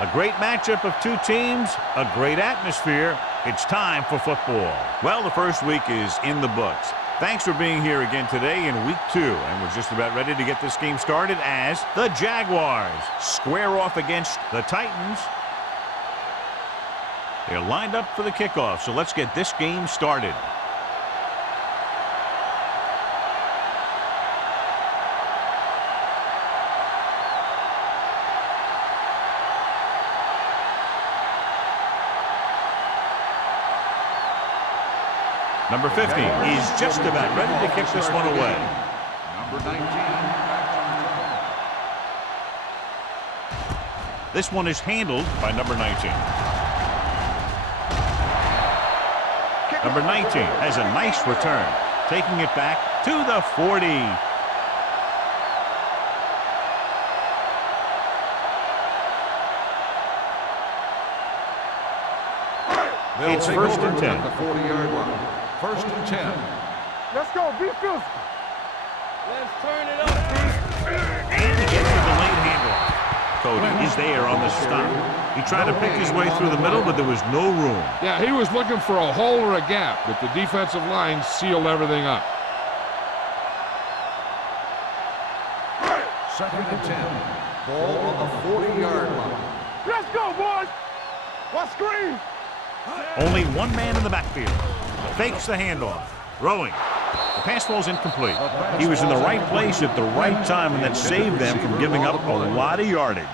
A great matchup of two teams, a great atmosphere. It's time for football. Well, the first week is in the books. Thanks for being here again today in week 2. And we're just about ready to get this game started as the Jaguars square off against the Titans. They're lined up for the kickoff, so let's get this game started. Number 50 is just about ready to kick this one away. Number 19. This one is handled by number 19. Number 19 has a nice return, taking it back to the 40. It's first and 10. The 40-yard line. First and 10. Let's go. Be physical. Let's turn it up. And he gets the delayed handoff. Cody is there on the stop. He tried to pick his way through the middle, but there was no room. Yeah, he was looking for a hole or a gap, but the defensive line sealed everything up. Second and 10. Ball on the 40-yard line. Let's go, boys. What screen? Only one man in the backfield. Fakes the handoff. Throwing. The pass ball's incomplete. He was in the right place at the right time, and that saved them from giving up a lot of yardage.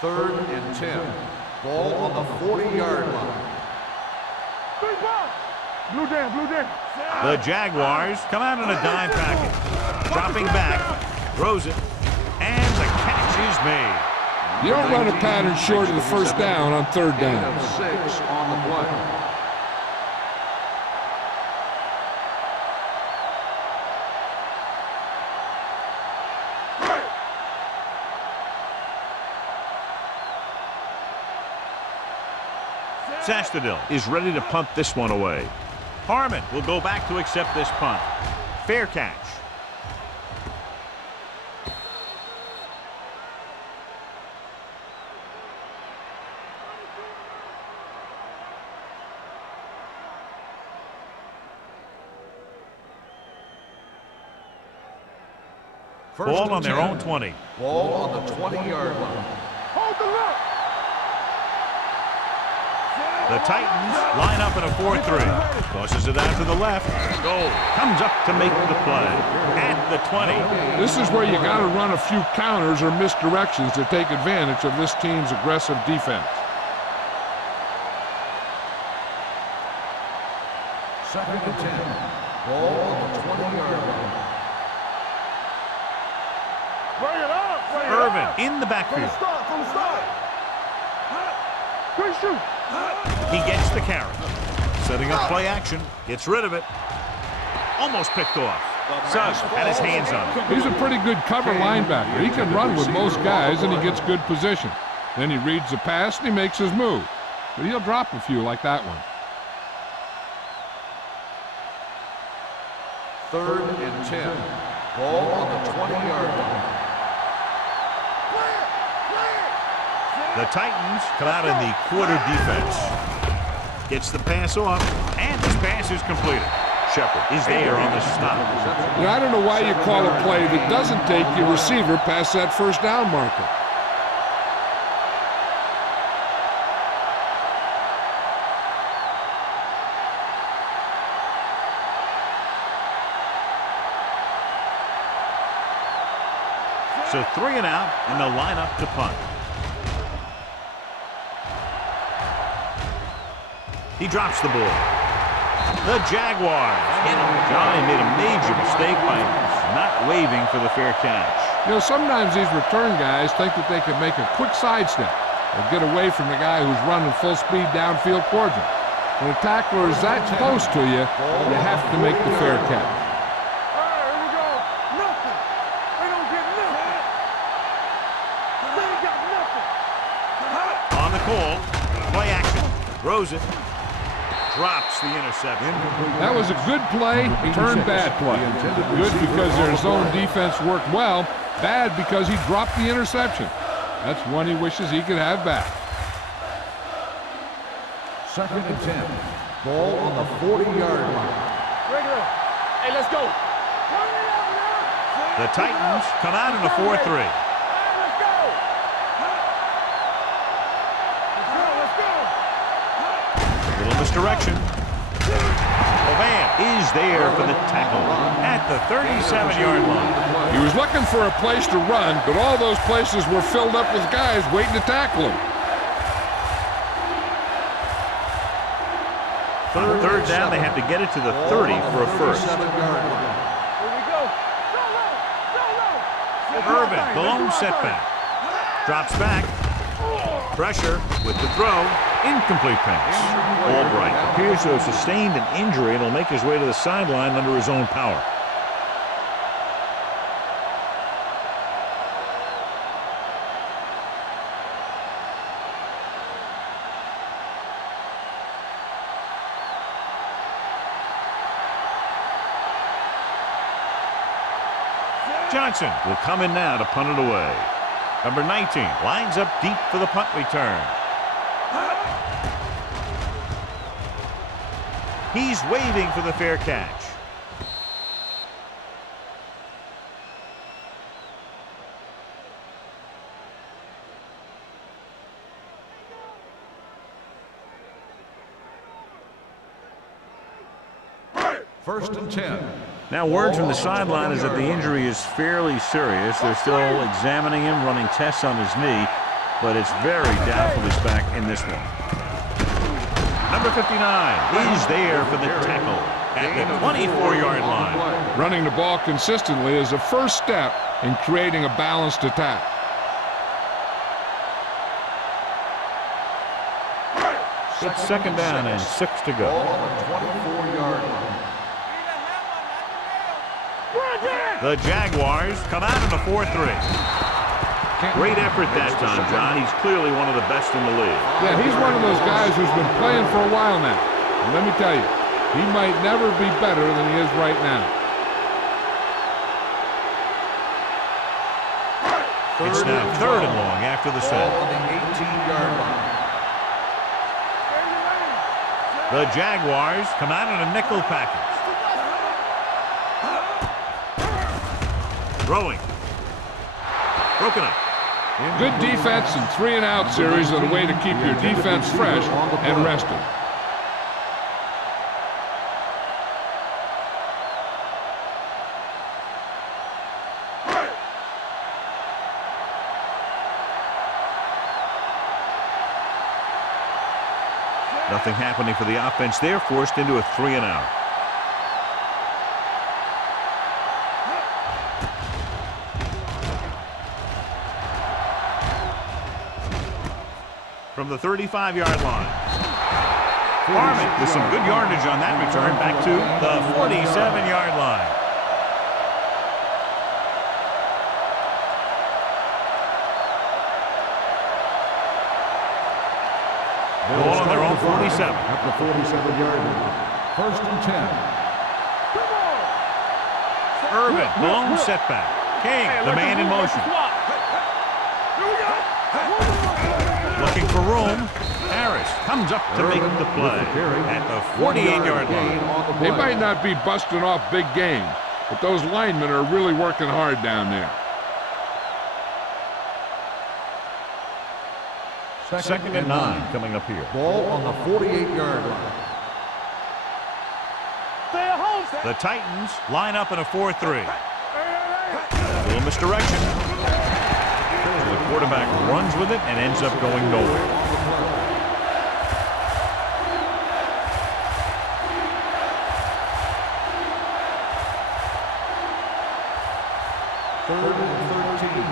Third and 10. Ball on the 40-yard line. Big ball. Blue down. The Jaguars come out in a dime package. Dropping back. Throws it. And the catch is made. You don't run a pattern short of the first down on third down. 6 on the play. Sastadil is ready to punt this one away. Harmon will go back to accept this punt. Fair catch. Ball on their own 20. Ball on the 20-yard line. Hold the look. The Titans line up in a 4-3. Tosses it out to the left. Goal comes up to make the play at the 20. This is where you got to run a few counters or misdirections to take advantage of this team's aggressive defense. Second and 10. Ball on the 20-yard line. Bring it up. Irvin in the backfield. From the start. Quick shoot. He gets the carry. Setting up play action. Gets rid of it. Almost picked off. Suggs had his hands on it. He's a pretty good cover linebacker. He can run with most guys, and he gets good position. Then he reads the pass, and he makes his move. But he'll drop a few like that one. Third and 10. Ball on the 20-yard line. The Titans come out in the quarter defense. Gets the pass off, and this pass is completed. Shepard is there on the stop. Now, I don't know why you call a play that doesn't take your receiver past that first down marker. So 3 and out, and they'll line up to punt. He drops the ball. The Jaguars get him. Johnny made a major mistake by not waving for the fair catch. You know, sometimes these return guys think that they can make a quick sidestep or get away from the guy who's running full speed downfield towards them. When a tackler is that close to you, you have to make the fair catch. On the call, play action, throws it, drops the interception. That was a good play, turned bad play. Good because their zone defense worked well. Bad because he dropped the interception. That's one he wishes he could have back. 2nd and 10. Ball on the 40-yard line. Hey, let's go. The Titans come out in a 4-3. Let's go. Little misdirection. Levan is there for the tackle at the 37-yard line. He was looking for a place to run, but all those places were filled up with guys waiting to tackle him. On 3rd down, they have to get it to the 30 for a first. Here we go. Irvin, the lone setback. Drops back. Pressure with the throw. Incomplete pass. Albright appears to have sustained an injury and will make his way to the sideline under his own power. Johnson will come in now to punt it away. Number 19 lines up deep for the punt return. He's waving for the fair catch. First and 10. Now, word from the sideline is that the injury is fairly serious. They're still examining him, running tests on his knee, but it's very doubtful he's back in this one. Number 59 is there for the tackle at the 24-yard line. Running the ball consistently is the first step in creating a balanced attack. It's 2nd down and 6 to go. Ball on the 24-yard line. The Jaguars come out in a 4-3. Great effort that time, John. He's clearly one of the best in the league. Yeah, he's one of those guys who's been playing for a while now. And let me tell you, he might never be better than he is right now. It's now 3rd and long after the set. Ball on the 18-yard line. The Jaguars come out in a nickel package. Throwing. Broken up. Good defense and 3-and-out series are the way to keep your defense fresh and rested. Nothing happening for the offense. They're forced into a 3-and-out. From the 35-yard line. Harmon with some good yardage on that return back to the 47-yard line. Ball on their own 47. At the 47-yard line. First and 10. Irvin, lone setback. King, the man in motion. Looking for room. Harris comes up to make the play at the 48-yard line. They might not be busting off big game, but those linemen are really working hard down there. 2nd and 9 coming up here. Ball on the 48-yard line. The Titans line up in a 4-3. A little misdirection. The quarterback runs with it and ends up going nowhere. Third and 13.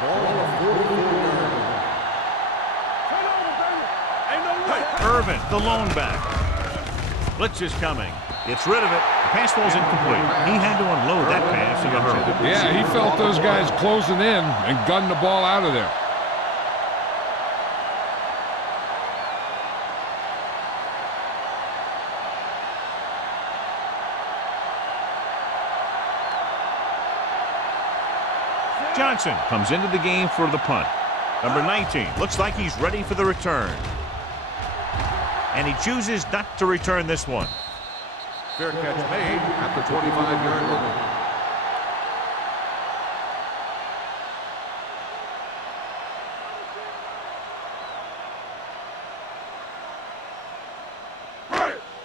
Ball on the 44-yard line. Irvin, the lone back. Blitz is coming. Gets rid of it. The pass falls incomplete. He had to unload that pass in a hurry. Yeah, he felt those guys closing in and gunned the ball out of there. Johnson comes into the game for the punt. Number 19 looks like he's ready for the return. And he chooses not to return this one. Fair catch made at the 25-yard line.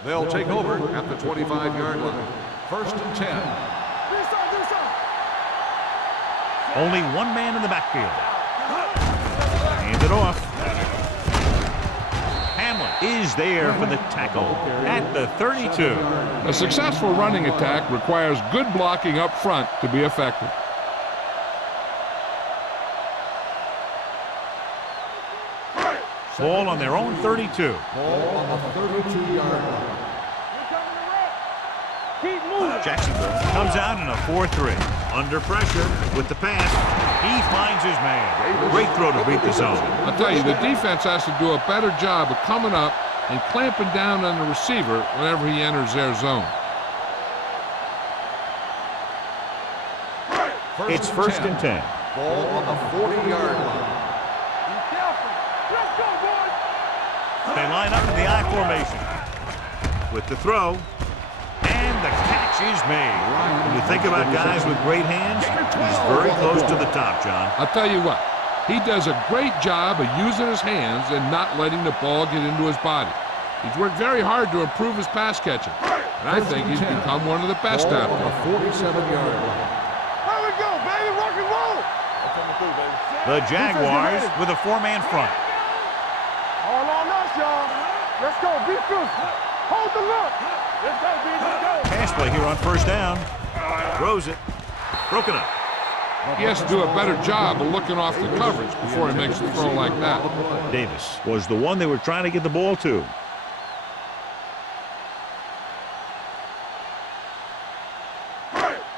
They'll take over at the 25-yard line. 1st and 10. Only one man in the backfield. Hand it off. Hamlin is there for the tackle at the 32. A successful running attack requires good blocking up front to be effective. Ball on their own 32. Ball on the 32-yard line. Keep moving. Jacksonville comes out in a 4-3. Under pressure with the pass. He finds his man. Great throw to beat the zone. I'll tell you, the defense has to do a better job of coming up and clamping down on the receiver whenever he enters their zone. It's 1st and 10. Ball on the 40-yard line. Be careful. Let's go, boys. They line up in the I formation. With the throw. And the catch is made. When you think about guys with great hands, he's very close to the top, John. I'll tell you what, he does a great job of using his hands and not letting the ball get into his body. He's worked very hard to improve his pass catching, and I think he's become one of the best out Ball on there. the 47-yard line. Here we go, baby. Rock and roll. The Jaguars with a 4-man front. All on us, y'all. Let's go. Be physical. Hold the look. Let's go, B. Let's go. Pass play here on 1st down. Throws it. Broken up. He has to do a better job of looking off the coverage before he makes a throw like that. Davis was the one they were trying to get the ball to.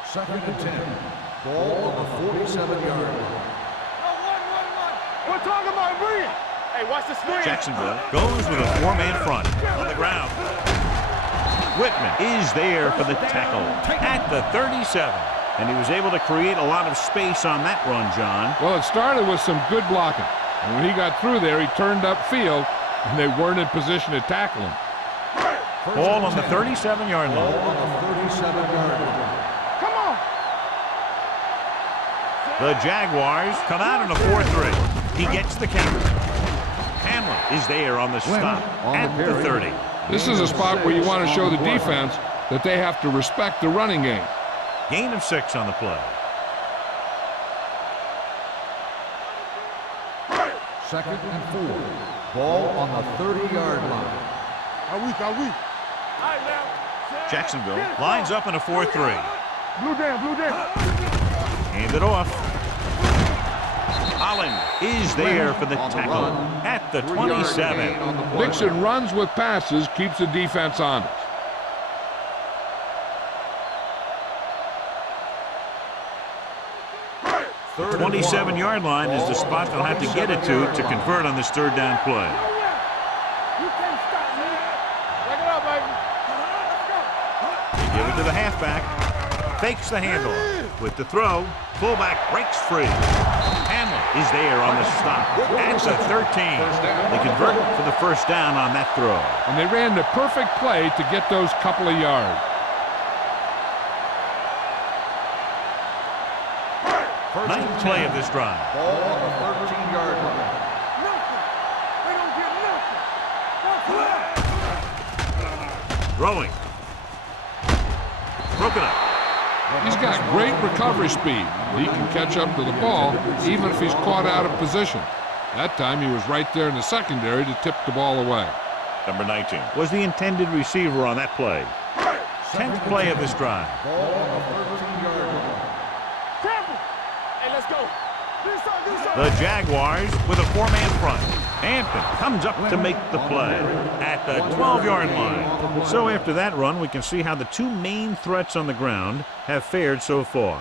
Second and 10. Ball on the 47-yard line. We're talking about bring it. Hey, watch the screen. Jacksonville goes with a 4-man front on the ground. Whitman is there for the tackle at the 37. And he was able to create a lot of space on that run, John. Well, it started with some good blocking, and when he got through there, he turned upfield, and they weren't in position to tackle him. Ball on the 37-yard Ball line. on the 37-yard line. Come on. The Jaguars come out in a 4-3. He gets the count. Hamlin is there on the stop at the 30. This is a spot where you want to show the defense that they have to respect the running game. Gain of 6 on the play. Second and 4. Ball on the 30-yard line. Are we? All right, now. Jacksonville lines up in a 4-3. Blue down. Hand it off. Holland is there for the tackle at the 27. Mixon runs with passes, keeps the defense honest. The 27-yard line is the spot they'll have to get it to convert on this 3rd down play. You can't stop me. Check it out, baby. They give it to the halfback. Fakes the handle. With the throw, fullback breaks free. Hamlin is there on the stop at the 13. They convert for the 1st down on that throw. And they ran the perfect play to get those couple of yards. Ninth play of this drive. Ball on the 13-yard line. Nothing. They don't get nothing. Throwing. Broken up. He's got great recovery speed. He can catch up to the ball even if he's caught out of position. That time he was right there in the secondary to tip the ball away. Number 19 was the intended receiver on that play. 10th play of this drive. Ball on the 13-yard line. Careful. Hey, let's go. This side. The Jaguars with a 4-man front. Hampton comes up to make the play at the 12-yard line. So after that run, we can see how the 2 main threats on the ground have fared so far.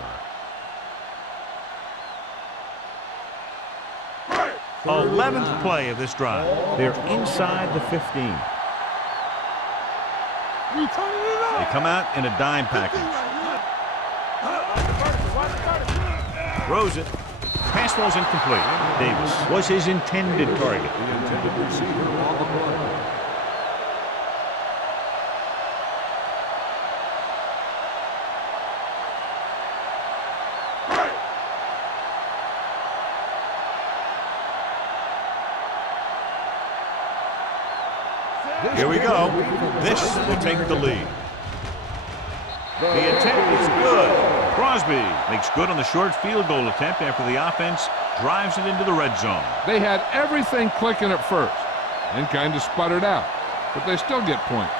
11th play of this drive. They're inside the 15. We turning it up. They come out in a dime package. Throws it. Pass falls incomplete. Davis was his intended target. The intended receiver on the play. Here we go. This will take the lead. The attempt is good. Crosby makes good on the short field goal attempt after the offense drives it into the red zone. They had everything clicking at first and kind of sputtered out, but they still get points.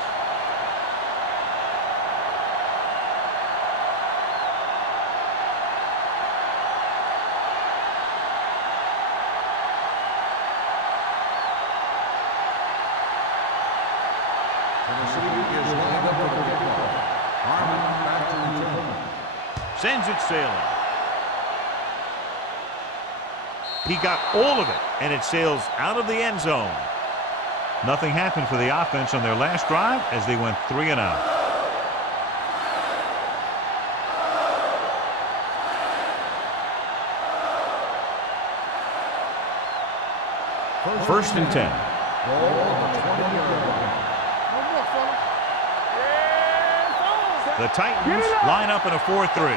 Sends it sailing. He got all of it, and it sails out of the end zone. Nothing happened for the offense on their last drive as they went 3 and out. First and 10. The Titans line up in a 4-3.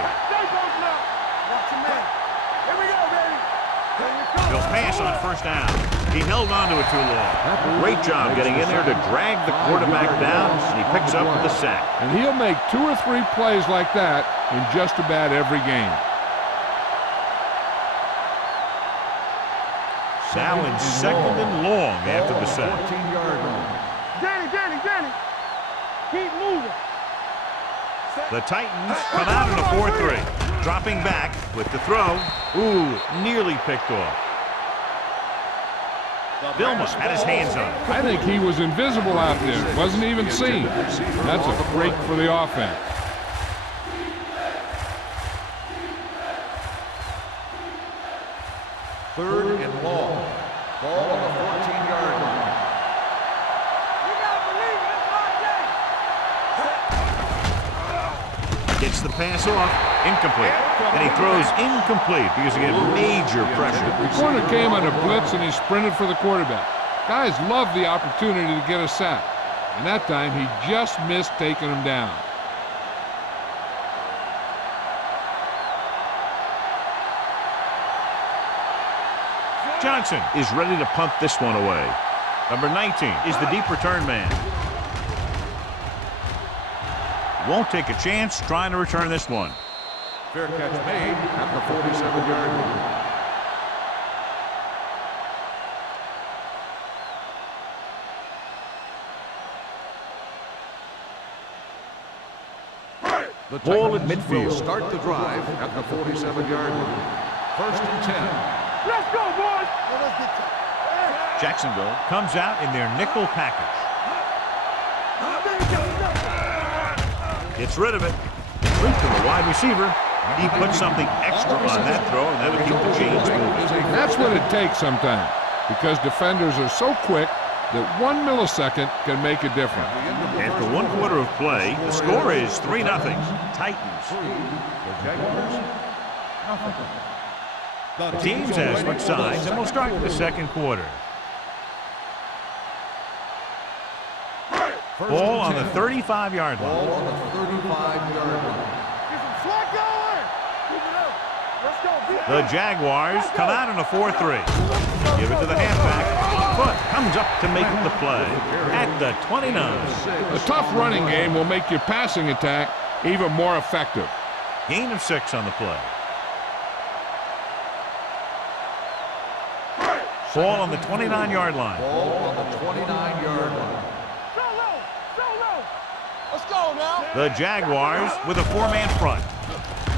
He'll pass on first down. He held on to it too long. Great job getting in there to drag the quarterback down, and he picks up the sack. And he'll make 2 or 3 plays like that in just about every game. Now in second and long after the sack. Danny, keep moving. The Titans come out in a 4-3. Dropping back with the throw. Ooh, nearly picked off. Vilma had his hands on it. I think he was invisible out there. Wasn't even seen. That's a break for the offense. Third and long. Ball on the 14-yard line. Gets the pass off. Incomplete. And he throws incomplete because he had major pressure. The corner came on a blitz and he sprinted for the quarterback. Guys love the opportunity to get a sack. And that time he just missed taking him down. Johnson is ready to punt this one away. Number 19 is the deep return man. Won't take a chance trying to return this one. Fair catch made at the 47-yard line. The Ball at Titans midfield. will start the drive at the 47-yard line. First and 10. Let's go, boys. Let's get to Jacksonville comes out in their nickel package. Gets rid of it. Complete to the wide receiver. He put something extra on that throw, and that'll keep the chains moving. That's what it takes sometimes, because defenders are so quick that 1 millisecond can make a difference. After 1 quarter of play, the score is 3-0. Titans. The teams have switched sides, and we'll start the second quarter. Ball on the 35-yard line. Ball on the 35-yard line. Get some slack going. Keep it up. Let's go. The Jaguars come out in a 4-3. Give it to the halfback. Foot comes up to make the play at the 29. A tough running game will make your passing attack even more effective. Gain of 6 on the play. Ball on the 29-yard line. Ball on the 29-yard line. Let's go now. The Jaguars with a 4-man front.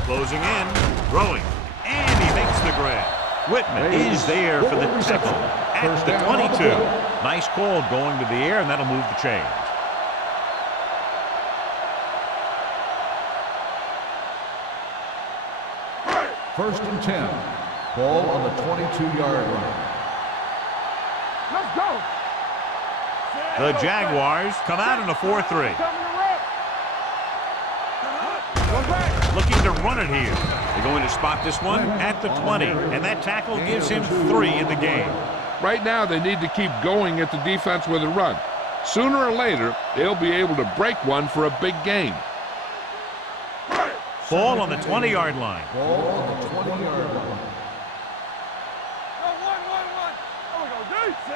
Closing in, throwing, and he makes the grab. Whitman is there for the tackle at the 22. Nice call going to the air, and that'll move the chains. First and 10. Ball on the 22-yard line. Let's go. The Jaguars come out in a 4-3. Looking to run it here. They're going to spot this one at the 20, and that tackle gives him 3 in the game. Right now, they need to keep going at the defense with a run. Sooner or later, they'll be able to break one for a big gain. Ball on the 20-yard line. Ball on the 20-yard line.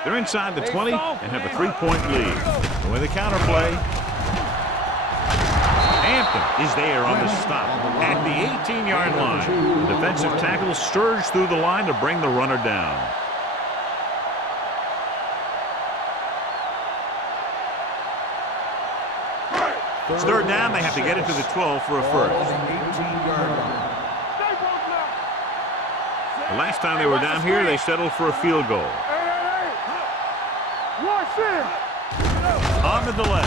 They're inside the 20 and have a 3-point lead. With a counter play. Hampton is there on the stop at the 18-yard line. The defensive tackle surged through the line to bring the runner down. It's third down. They have to get it to the 12 for a first. The last time they were down here, they settled for a field goal. On the delay.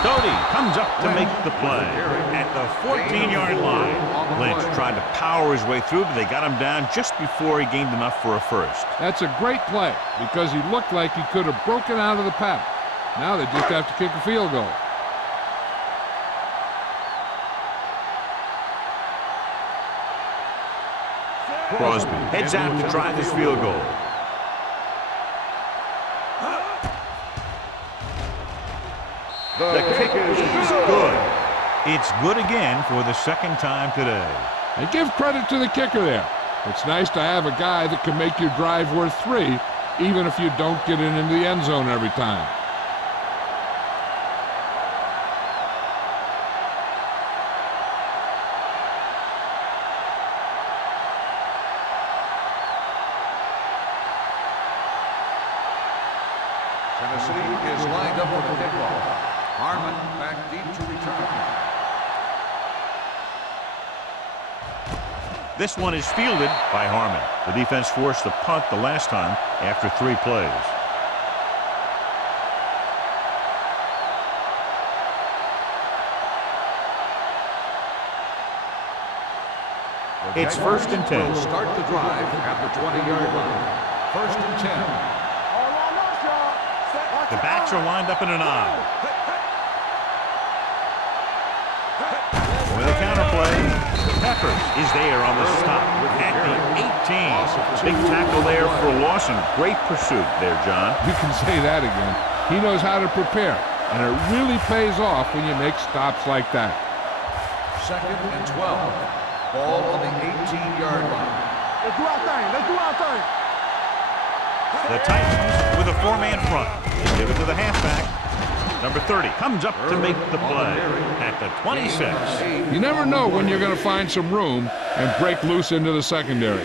Cody comes up to make the play at the 14-yard line. Lynch tried to power his way through, but they got him down just before he gained enough for a first. That's a great play because he looked like he could have broken out of the pack. Now they just have to kick a field goal. Crosby heads out to try this field goal. The kick is good. It's good again for the second time today. And give credit to the kicker there. It's nice to have a guy that can make your drive worth 3, even if you don't get it into the end zone every time. Tennessee is lined up for the kickoff. Harmon back deep to return. This one is fielded by Harmon. The defense forced the punt the last time after 3 plays. It's first and 10. Will start the drive at the 20-yard line. First and 10. The backs are lined up in an I. With a counter play, Peppers is there on the stop at the 18. Big tackle there for Lawson. Great pursuit there, John. You can say that again. He knows how to prepare, and it really pays off when you make stops like that. Second and 12. Ball on the 18-yard line. Let's do our thing. Let's do our thing. The Titans with a 4-man front. They give it to the halfback. Number 30 comes up to make the play at the 26. You never know when you're going to find some room and break loose into the secondary.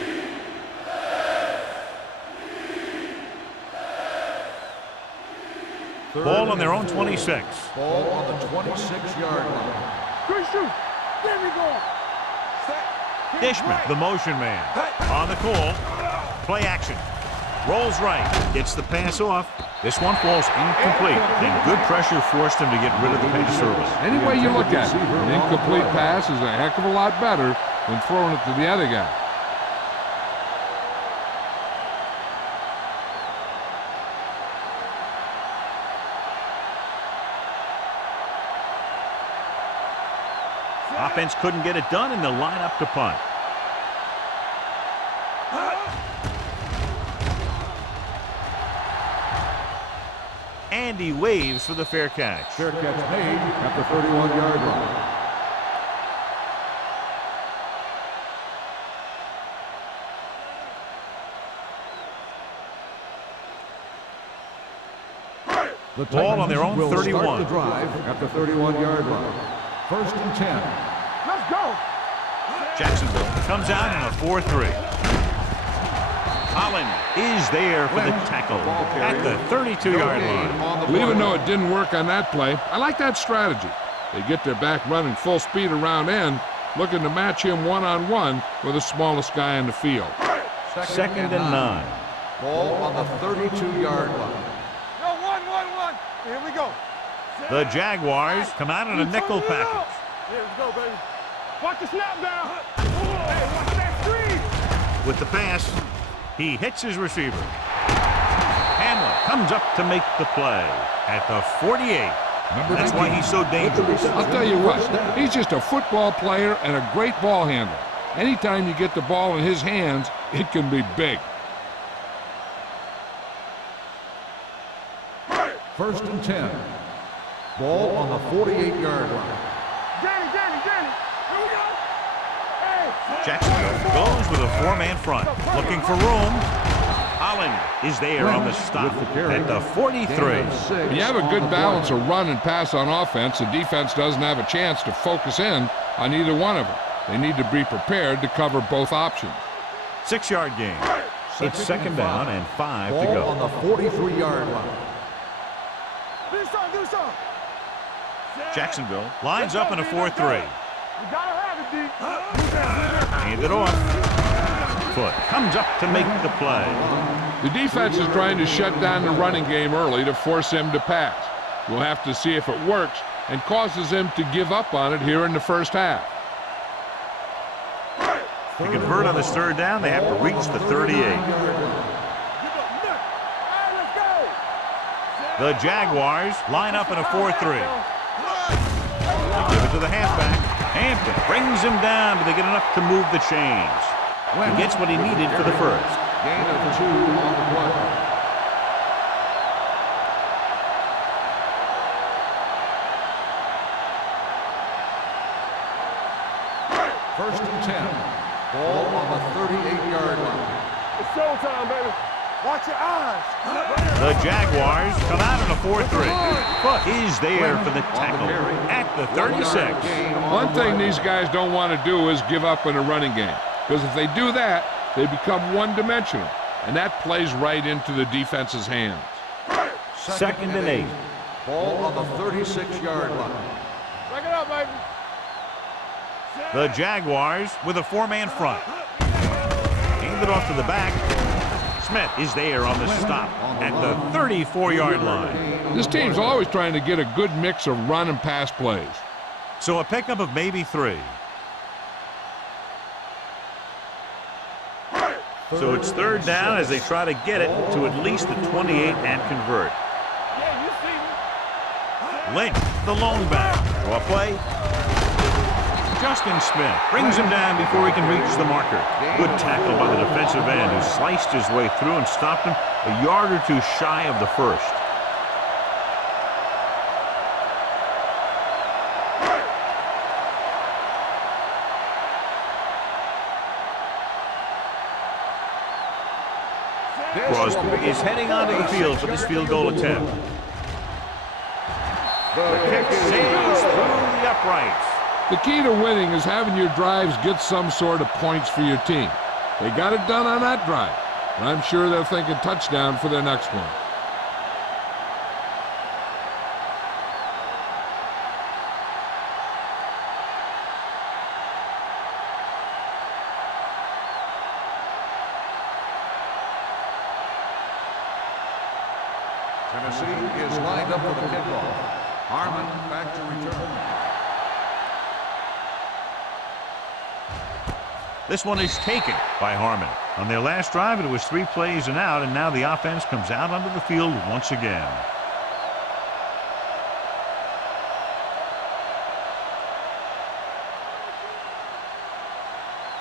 Ball on their own 26. Ball on the 26-yard line. Good shoot. There we go. Dishman, the motion man. On the call. Play action. Rolls right. Gets the pass off. This one falls incomplete. And good pressure forced him to get rid of the pass service. Any way you look at it, an incomplete pass is a heck of a lot better than throwing it to the other guy. Offense couldn't get it done, and they'll line up to punt. And he waves for the fair catch. Fair catch made at the 31-yard line. The Ball on their own will 31. Start the drive at the 31-yard line. First and 10. Let's go. Jacksonville comes out in a 4-3. Holland is there for the tackle at the 32-yard line. Well, even though it didn't work on that play, I like that strategy. They get their back running full speed around end, looking to match him one-on-one with the smallest guy in the field. Second and 9. Ball on the 32-yard line. Yo, one. Here we go. The Jaguars come out in a nickel package. Here we go, baby. Watch the snap down. Hey, watch that screen. With the pass, he hits his receiver. Hamlin comes up to make the play at the 48. That's why he's so dangerous. I'll tell you what, he's just a football player and a great ball handler. Anytime you get the ball in his hands, it can be big. First and 10. Ball on the 48-yard line. Johnny. Here we go. Hey. Jacksonville goes with a 4-man front, looking for room. Holland is there on the stop at the 43. When you have a good balance of run and pass on offense, the defense doesn't have a chance to focus in on either one of them. They need to be prepared to cover both options. 6-yard gain. It's second down and 5 to Ball go. on the 43-yard line. Do some. Jacksonville lines up in a 4-3. You gotta have it, D. Hand it off. Foot comes up to make the play. The defense is trying to shut down the running game early to force him to pass. We'll have to see if it works and causes him to give up on it here in the first half. To convert on this third down, they have to reach the 38. The Jaguars line up in a 4-3. They give it to the halfback. Hampton brings him down, but they get enough to move the chains. He gets what he needed for the first. Gain of 2 on the play. First and 10. Ball on the 38-yard line. It's showtime, baby. Watch your eyes. The Jaguars come out in a 4-3. Foot is there for the tackle at the 36. One thing these guys don't want to do is give up in a running game, because if they do that, they become one-dimensional, and that plays right into the defense's hands. Second and 8. Ball on the 36-yard line. Break it up, baby. The Jaguars with a 4-man front. Hand it off to the back. Smith is there on the stop at the 34-yard line. This team's always trying to get a good mix of run and pass plays. So a pickup of maybe 3. So it's third down as they try to get it to at least the 28 and convert. Yeah, you see me. Lynch, the lone back. Draw play. Justin Smith brings him down before he can reach the marker. Good tackle by the defensive end who sliced his way through and stopped him a yard or two shy of the first. Crosby is heading onto the field for this field goal attempt. The kick sails through the uprights. The key to winning is having your drives get some sort of points for your team. They got it done on that drive, and I'm sure they're thinking touchdown for their next one. Tennessee is lined up for the kickoff. Harmon back to return. This one is taken by Harmon. On their last drive, it was 3 plays and out, and now the offense comes out onto the field once again.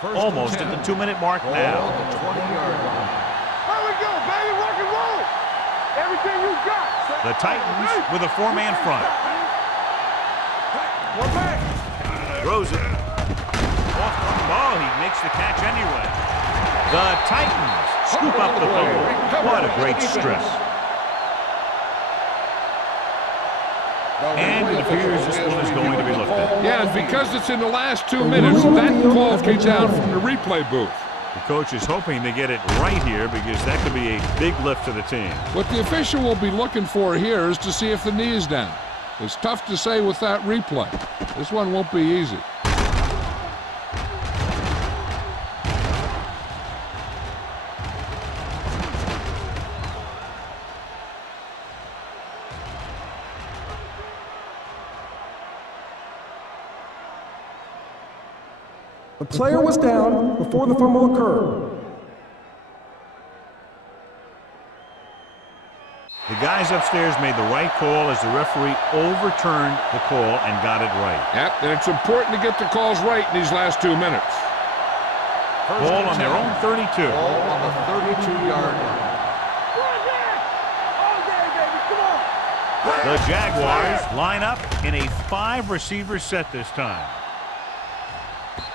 Almost at the 2-minute mark now. On the 20-yard line. Here we go, baby. Rock and roll. Everything you got. The Titans with a 4-man front. One back. Throws it. Off the ball, he makes the catch anyway. The Titans scoop up the fumble. What a great strip. And it appears this one is going to be looked at. Yeah, and because it's in the last 2 minutes, that call came down from the replay booth. The coach is hoping they get it right here because that could be a big lift to the team. What the official will be looking for here is to see if the knee is down. It's tough to say with that replay. This one won't be easy. The player was down before the fumble occurred. The guys upstairs made the right call as the referee overturned the call and got it right. Yep, and it's important to get the calls right in these last 2 minutes. Ball on their own 32. Ball on the 32-yard line. The Jaguars line up in a 5-receiver set this time.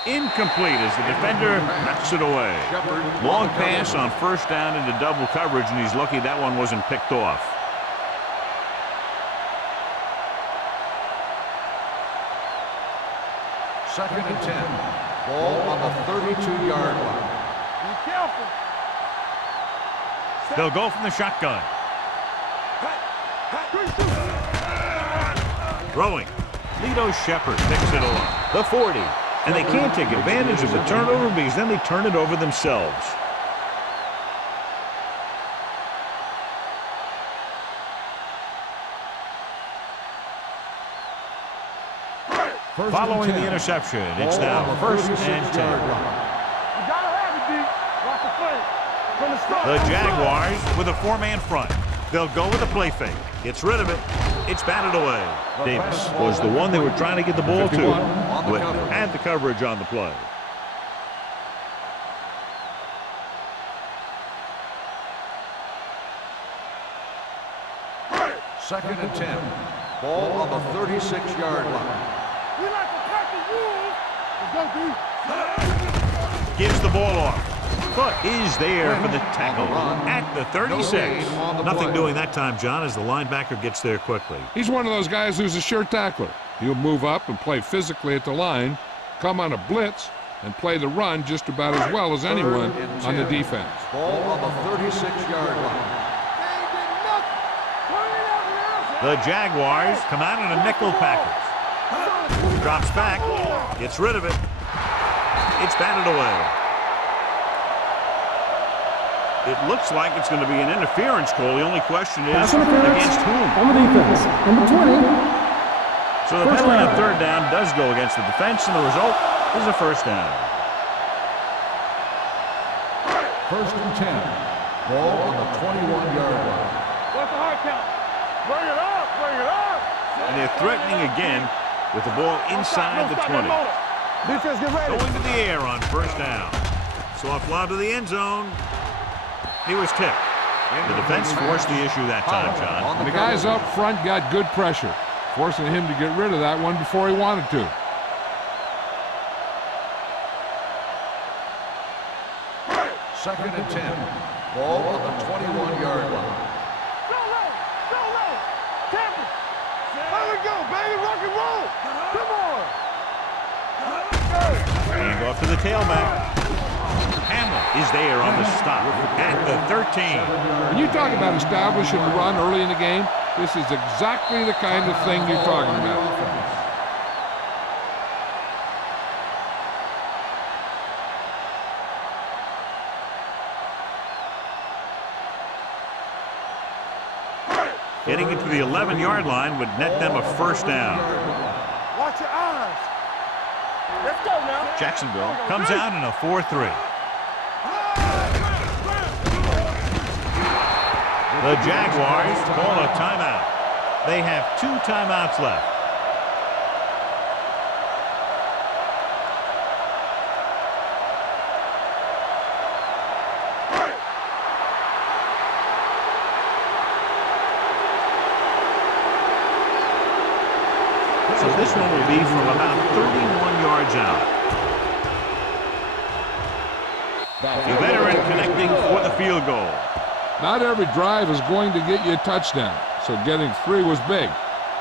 Incomplete as the defender knocks it away. Long pass on first down into double coverage, and he's lucky that one wasn't picked off. Second and 10. Ball on the 32-yard line. Be careful. They'll go from the shotgun. Throwing. Lito Shepard picks it off. The 40. And they can't take advantage of the turnover because then they turn it over themselves. Following the interception, it's now first and 10. You gotta have it, D. Watch the play. From the start. The Jaguars with a 4-man front. They'll go with a play fake. Gets rid of it. It's batted away. Davis was the one they were trying to get the ball to. Had the coverage on the play. Second and 10. Ball on the 36-yard line. We like to practice rules. Let's go, D. Gives the ball off. Foot is there for the tackle at the 36. Nothing doing that time, John, as the linebacker gets there quickly. He's one of those guys who's a sure tackler. He'll move up and play physically at the line, come on a blitz, and play the run just about as well as anyone on the defense. Ball on the 36-yard line. The Jaguars come out in a nickel package. Drops back, gets rid of it. It's batted away. It looks like it's going to be an interference call. The only question is against whom? On the defense. Number 20. So the penalty on third down does go against the defense, and the result is a first down. First and 10. Ball on the 21-yard line. What's the hard count? Bring it up, bring it up. And they're threatening again with the ball inside the 20. Defense, get ready. Going to the air on first down. So off lob to the end zone. He was tipped. The defense forced the issue that time, John. And the guys up front got good pressure, forcing him to get rid of that one before he wanted to. Second and 10. Ball on the 21-yard line. Go low, go low. Tampa. There we go, baby. Rock and roll. Come on. Hand off to the tailback. Hamill is there on the stop at the 13. When you talk about establishing the run early in the game, this is exactly the kind of thing you're talking about. Getting it to the 11-yard line would net them a first down. Watch your eyes. Let's go now. Jacksonville comes out in a 4-3. The Jaguars call a timeout. They have 2 timeouts left. So this one will be from about 31 yards out. The veteran connecting for the field goal. Not every drive is going to get you a touchdown, so getting 3 was big.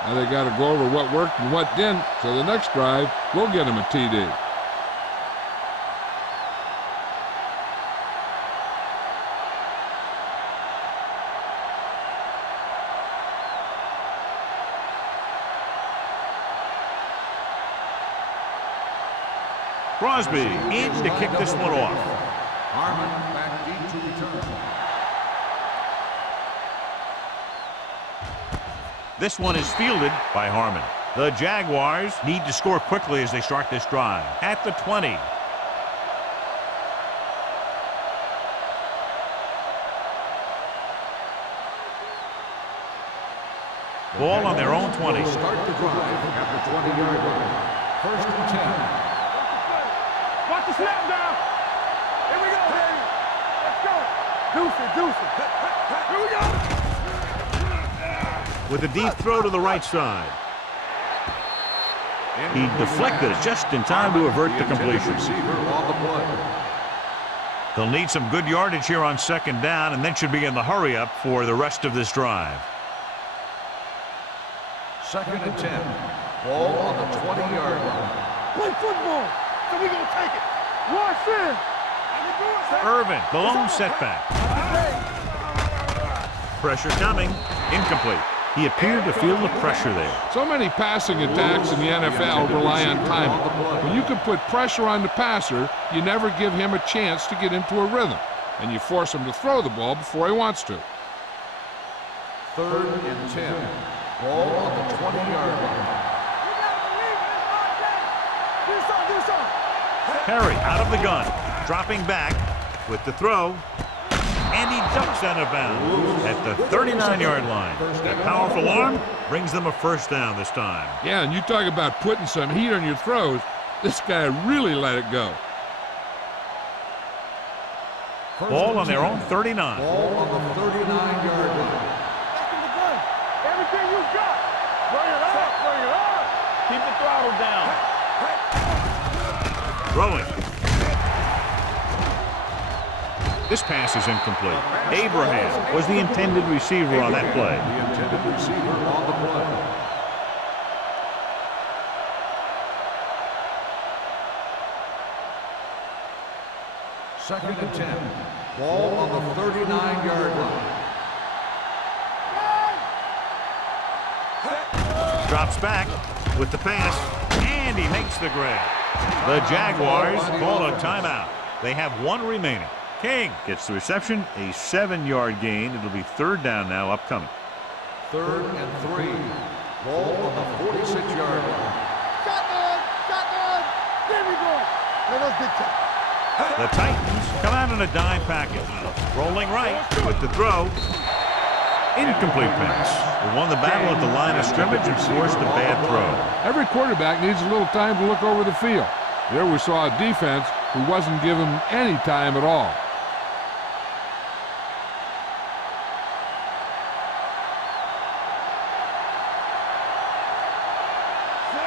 Now they got to go over what worked and what didn't, so the next drive will get them a TD. Crosby in to kick this one off. Harmon back deep to return. This one is fielded by Harmon. The Jaguars need to score quickly as they start this drive. At the 20. Ball on their own 20. Start the drive at the 20-yard line. First and 10. Watch the snap down. Here we go, baby. Let's go. Deuce it, deuce it. Here we go. With a deep throw to the right side. He deflected it just in time to avert the completion. Receiver on the play. They'll need some good yardage here on second down and then should be in the hurry-up for the rest of this drive. Second and 10. Ball on the 20-yard line. Play football. So we gonna take it. Rush in. Irvin, the lone setback. Pressure coming. Incomplete. He appeared to feel the pressure there. So many passing attacks in the NFL rely on timing. When you can put pressure on the passer, you never give him a chance to get into a rhythm, and you force him to throw the ball before he wants to. Third and 10. Ball on the 20-yard line. Perry out of the gun, dropping back with the throw, and he ducks out of bounds at the 39-yard line. That powerful arm brings them a first down this time. Yeah, and you talk about putting some heat on your throws. This guy really let it go. Ball on their own 39. Ball on the 39-yard line. Everything you got. Bring it up, bring it up. Keep the throttle down. Throwing. This pass is incomplete. Abraham was the intended receiver on that play. The intended receiver on the play. Second and 10. Ball on the 39-yard line. Drops back with the pass, and he makes the grab. The Jaguars call a timeout. They have one remaining. King gets the reception, a 7-yard gain. It'll be third down now upcoming. Third and 3. Ball on the 46-yard line. Shotgun, shotgun. There we go. Let us get that. The Titans come out in a dime package. Rolling right with the throw. Incomplete pass. They won the battle at the line of scrimmage and forced a bad throw. Every quarterback needs a little time to look over the field. There we saw a defense who wasn't given any time at all.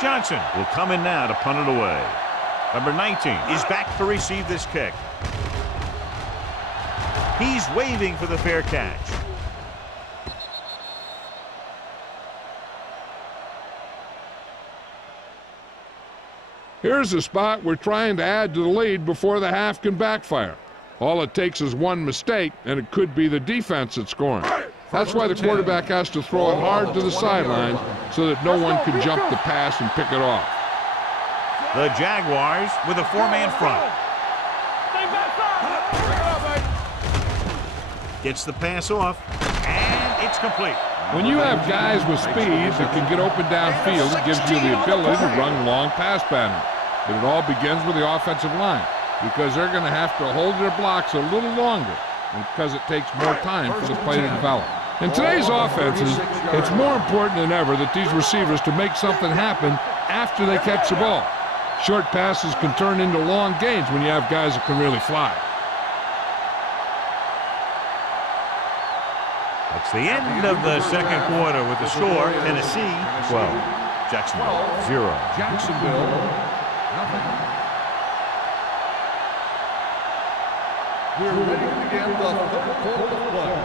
Johnson will come in now to punt it away. Number 19 is back to receive this kick. He's waving for the fair catch. Here's a spot we're trying to add to the lead before the half can backfire. All it takes is one mistake, and it could be the defense that's scoring. That's why the quarterback has to throw it hard to the sideline so that no one can jump the pass and pick it off. The Jaguars with a 4-man front. Gets the pass off, and it's complete. When you have guys with speed that can get open downfield, it gives you the ability to run long pass patterns. But it all begins with the offensive line, because they're going to have to hold their blocks a little longer, and because it takes more time for the play to develop. In today's offenses, it's more important than ever that these receivers to make something happen after they catch the ball. Short passes can turn into long gains when you have guys that can really fly. It's the end of the second quarter with the score, Tennessee 12, Jacksonville 0. Jacksonville, nothing. We're ready to begin the third quarter of play.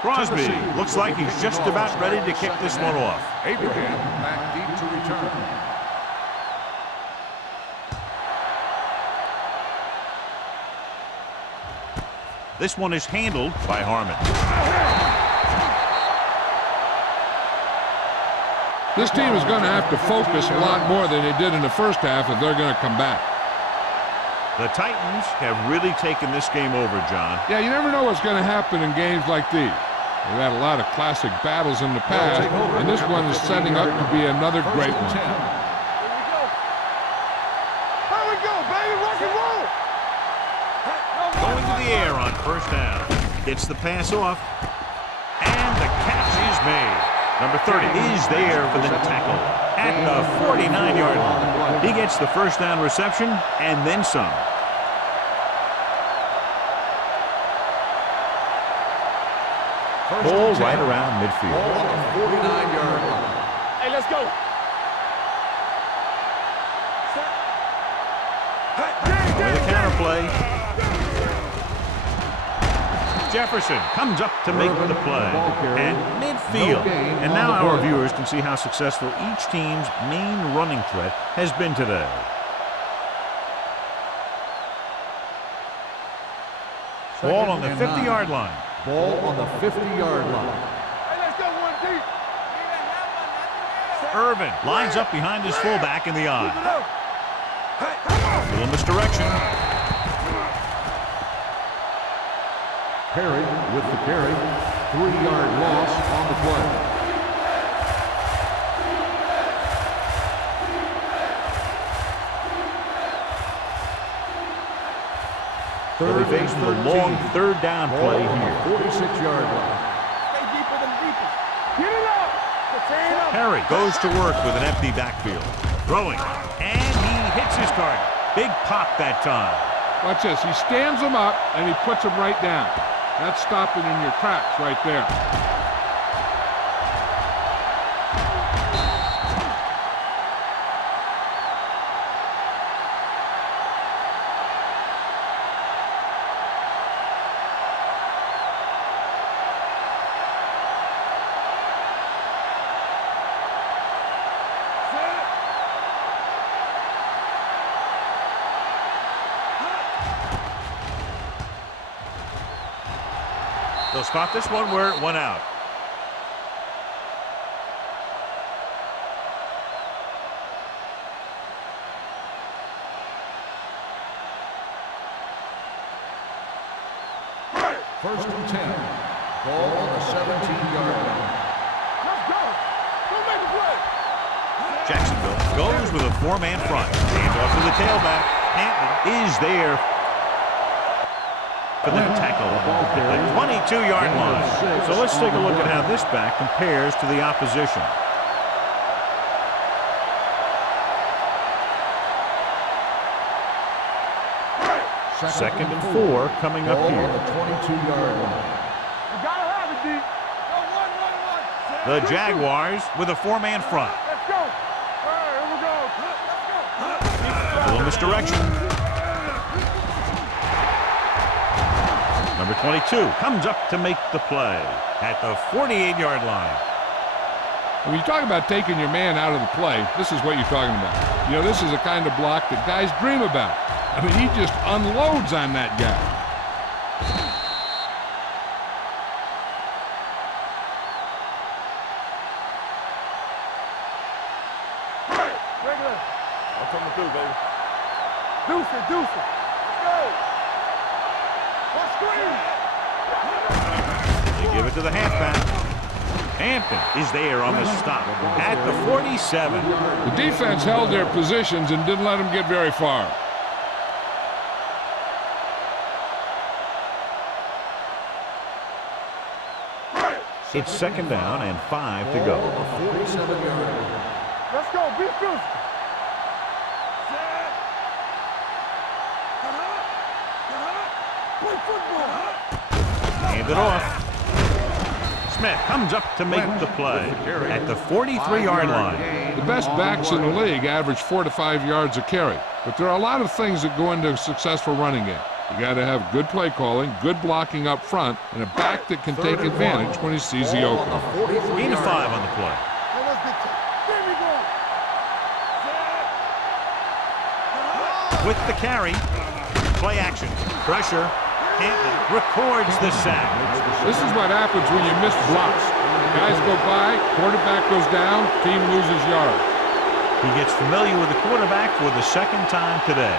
Crosby looks like he's just about ready to kick this one off. Abraham back deep to return. This one is handled by Harmon. This team is going to have to focus a lot more than they did in the first half if they're going to come back. The Titans have really taken this game over, John. Yeah, you never know what's going to happen in games like these. They've had a lot of classic battles in the past, and this one is setting up to be another great one. Here we go, baby. Rock and roll. Going to the on first down. Gets the pass off. And the catch is made. Number 30 is there for the tackle at the 49-yard line. He gets the first down reception and then some. Ball right around midfield. Ball on the 49-yard line. Hey, let's go. With a counter play. Jefferson comes up to make the play at midfield. And now our viewers can see how successful each team's main running threat has been today. Ball on the 50-yard line. Ball on the 50-yard line. Hey, let's go one deep. Irvin lines up behind his fullback in the eye. Little misdirection. Perry with the carry. 3-yard loss on the play. They'll be faced with a long third down play here. 46-yard line. Stay deeper than deepest. Get it up. Perry goes to work with an empty backfield. Throwing. And he hits his target. Big pop that time. Watch this. He stands him up, and he puts him right down. That's stopping in your tracks right there. They'll spot this one where it went out. First and 10. Ball on the 17-yard line. Let's go. Go make a play. Jacksonville goes with a four-man front. Hand off to the tailback. Hampton is there for the tackle at the 22-yard line. So let's take a look at how this back compares to the opposition. Second and 4 coming up Ball here. on the 22-yard line. You gotta have it, D. Go one. The Jaguars with a four-man front. Let's go. All right, here we go. Let's go. A little misdirection. Number 22 comes up to make the play at the 48-yard line. When you talk about taking your man out of the play, this is what you're talking about. You know, this is the kind of block that guys dream about. I mean, he just unloads on that guy. Regular. I'm coming through, baby. Deuce it. Let's go. One screen. They give it to the halfback. Hampton is there on the stop at the 47. The defense held their positions and didn't let them get very far. It's second down and 5 to go. Ball on the 47-yard line. Let's go. Be physical. Play football. Hand it off. Smith comes up to make the play at the 43-yard line. The best backs in the league average 4 to 5 yards a carry. But there are a lot of things that go into a successful running game. You got to have good play calling, good blocking up front, and a back that can take advantage when he sees the opening. Gain of 5 on the play. Hey, let's get to There we go. With the carry, play action, pressure. Hampton records the sack. This is what happens when you miss blocks. Guys go by, quarterback goes down, team loses yards. He gets familiar with the quarterback for the second time today.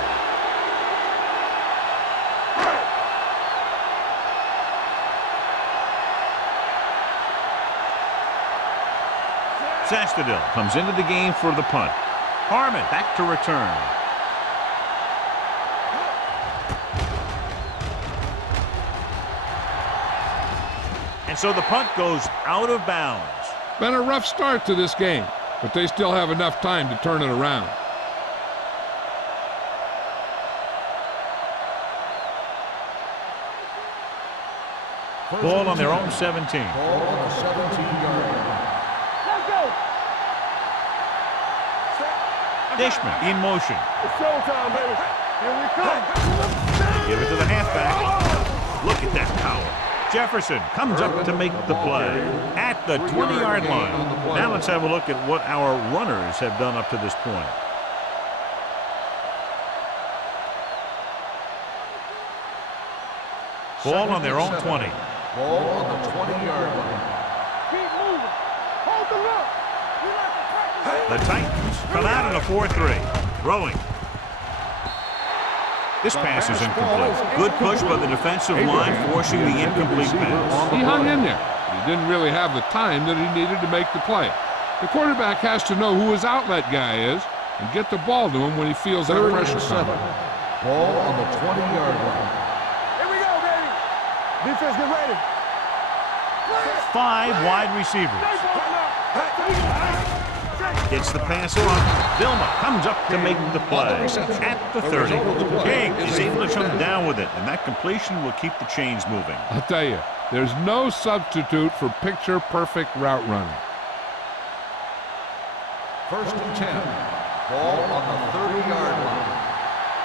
Sastadil comes into the game for the punt. Harmon back to return. So the punt goes out of bounds. Been a rough start to this game, but they still have enough time to turn it around. Ball on their own 17. Ball on the 17-yard line. Let's go. Dishman in motion. It's showtime, baby. Here we come. Give it to the halfback. Look at that power. Jefferson comes up to make the play at the 20-yard line. Now let's have a look at what our runners have done up to this point. Ball on their own 20. Ball on the 20-yard line. Keep moving. Hold the look. We like to practice. The Titans come out in a 4-3. Throwing. This pass is incomplete. Good push by the defensive line, forcing the incomplete pass. He hung in there. He didn't really have the time that he needed to make the play. The quarterback has to know who his outlet guy is and get the ball to him when he feels that pressure coming. Ball on the 20-yard line. Here we go, baby. Defense, get ready. 5 wide receivers. Gets the pass off. Vilma comes up to make the play at the 30. King is able to come down with it, and that completion will keep the chains moving. I'll tell you, there's no substitute for picture-perfect route running. 1st and 10. Ball on the 30-yard line.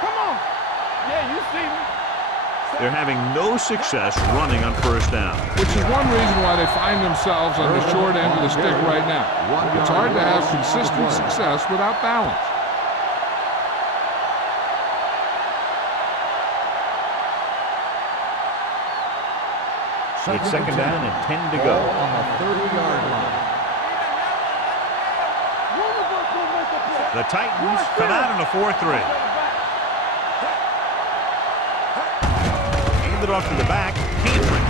Come on. Yeah, you see me. They're having no success running on 1st down. Which is one reason why they find themselves on the short end of the stick right now. It's hard to have consistent success without balance. It's 2nd down and 10 to go. Ball on the 30-yard line. The Titans come out in a 4-3. Hand it off to the back. Cantering.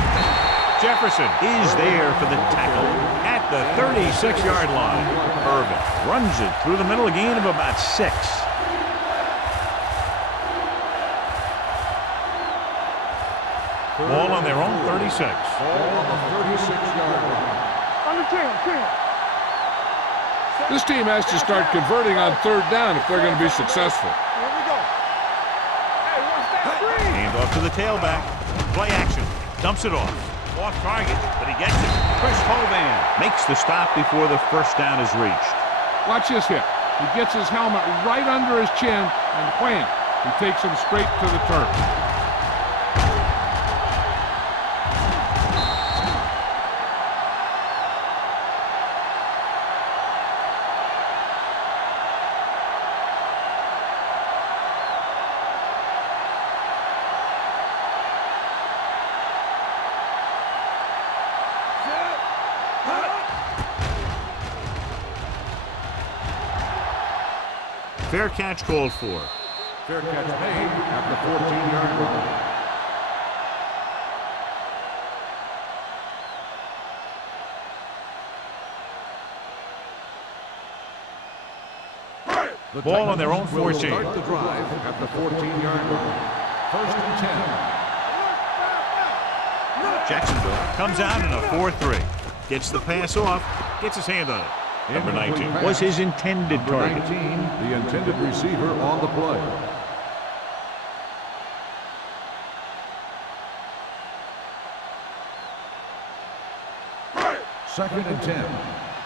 Jefferson is there for the tackle at the 36-yard line. Irvin runs it through the middle, a gain of about 6. Ball on their own 36. Ball on the 36-yard line. On the 10. This team has to start converting on 3rd down if they're going to be successful. Here we go. Hey, watch that screen. Hand off to the tailback. Play action. Dumps it off. Off target, but he gets it. Chris Hovan makes the stop before the 1st down is reached. Watch this hit. He gets his helmet right under his chin, and wham, he takes him straight to the turf. Fair catch called for. Fair catch made at the 14-yard line. Ball on their own 14. Start the drive at the 14-yard line. 1st and 10. Jacksonville comes out in a 4-3. Gets the pass off. Gets his hand on it. Number 19 was his intended target. 19, the intended receiver on the play. Second and 10.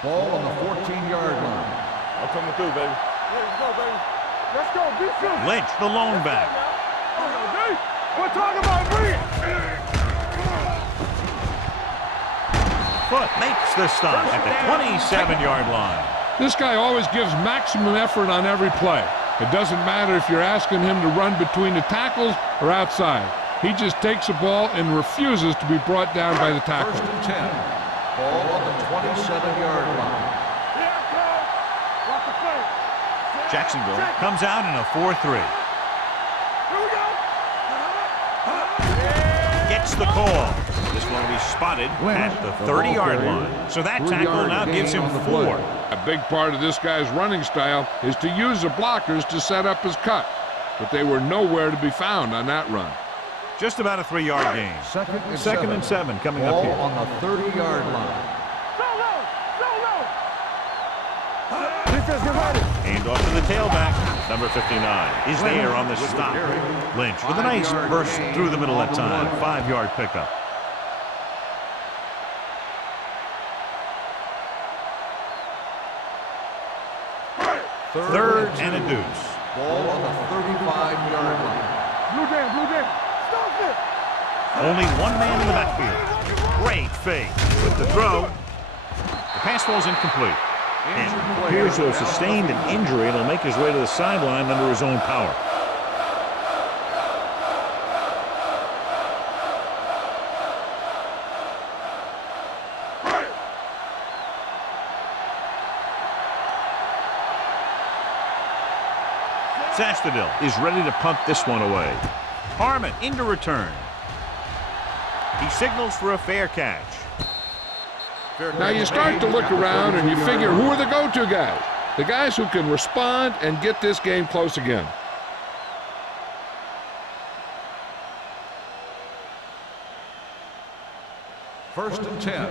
Ball on the 14-yard line. I'm coming through, baby. Let's go, baby. Let's go. Be serious. Lynch, the lone back. We're talking about me. Foot makes the stop at the 27-yard line. This guy always gives maximum effort on every play. It doesn't matter if you're asking him to run between the tackles or outside. He just takes the ball and refuses to be brought down by the tackle. 1st and 10. Ball on the 27-yard line. Here I come. Watch the play. Jacksonville comes out in a 4-3. Here we go. Gets the call. This one will be spotted at the 30-yard line. So that tackle now gives him 4. A big part of this guy's running style is to use the blockers to set up his cut, but they were nowhere to be found on that run. Just about a 3-yard gain. Second and 7 coming Ball up here. on the 30-yard line. Defense, get ready. And off to the tailback. Number 59 is there on the stop. Lynch with a nice burst through the middle that time. 5-yard pickup. Third and a deuce. Ball on the 35-yard line. Blue jam. Stop it. Only one man in the backfield. Great fake with the throw. The pass falls incomplete. And appears to have sustained an injury and will make his way to the sideline under his own power. Sastadil is ready to punt this one away. Harmon into return. He signals for a fair catch. Now you start to look around and you figure, who are the go-to guys? The guys who can respond and get this game close again. First and 10.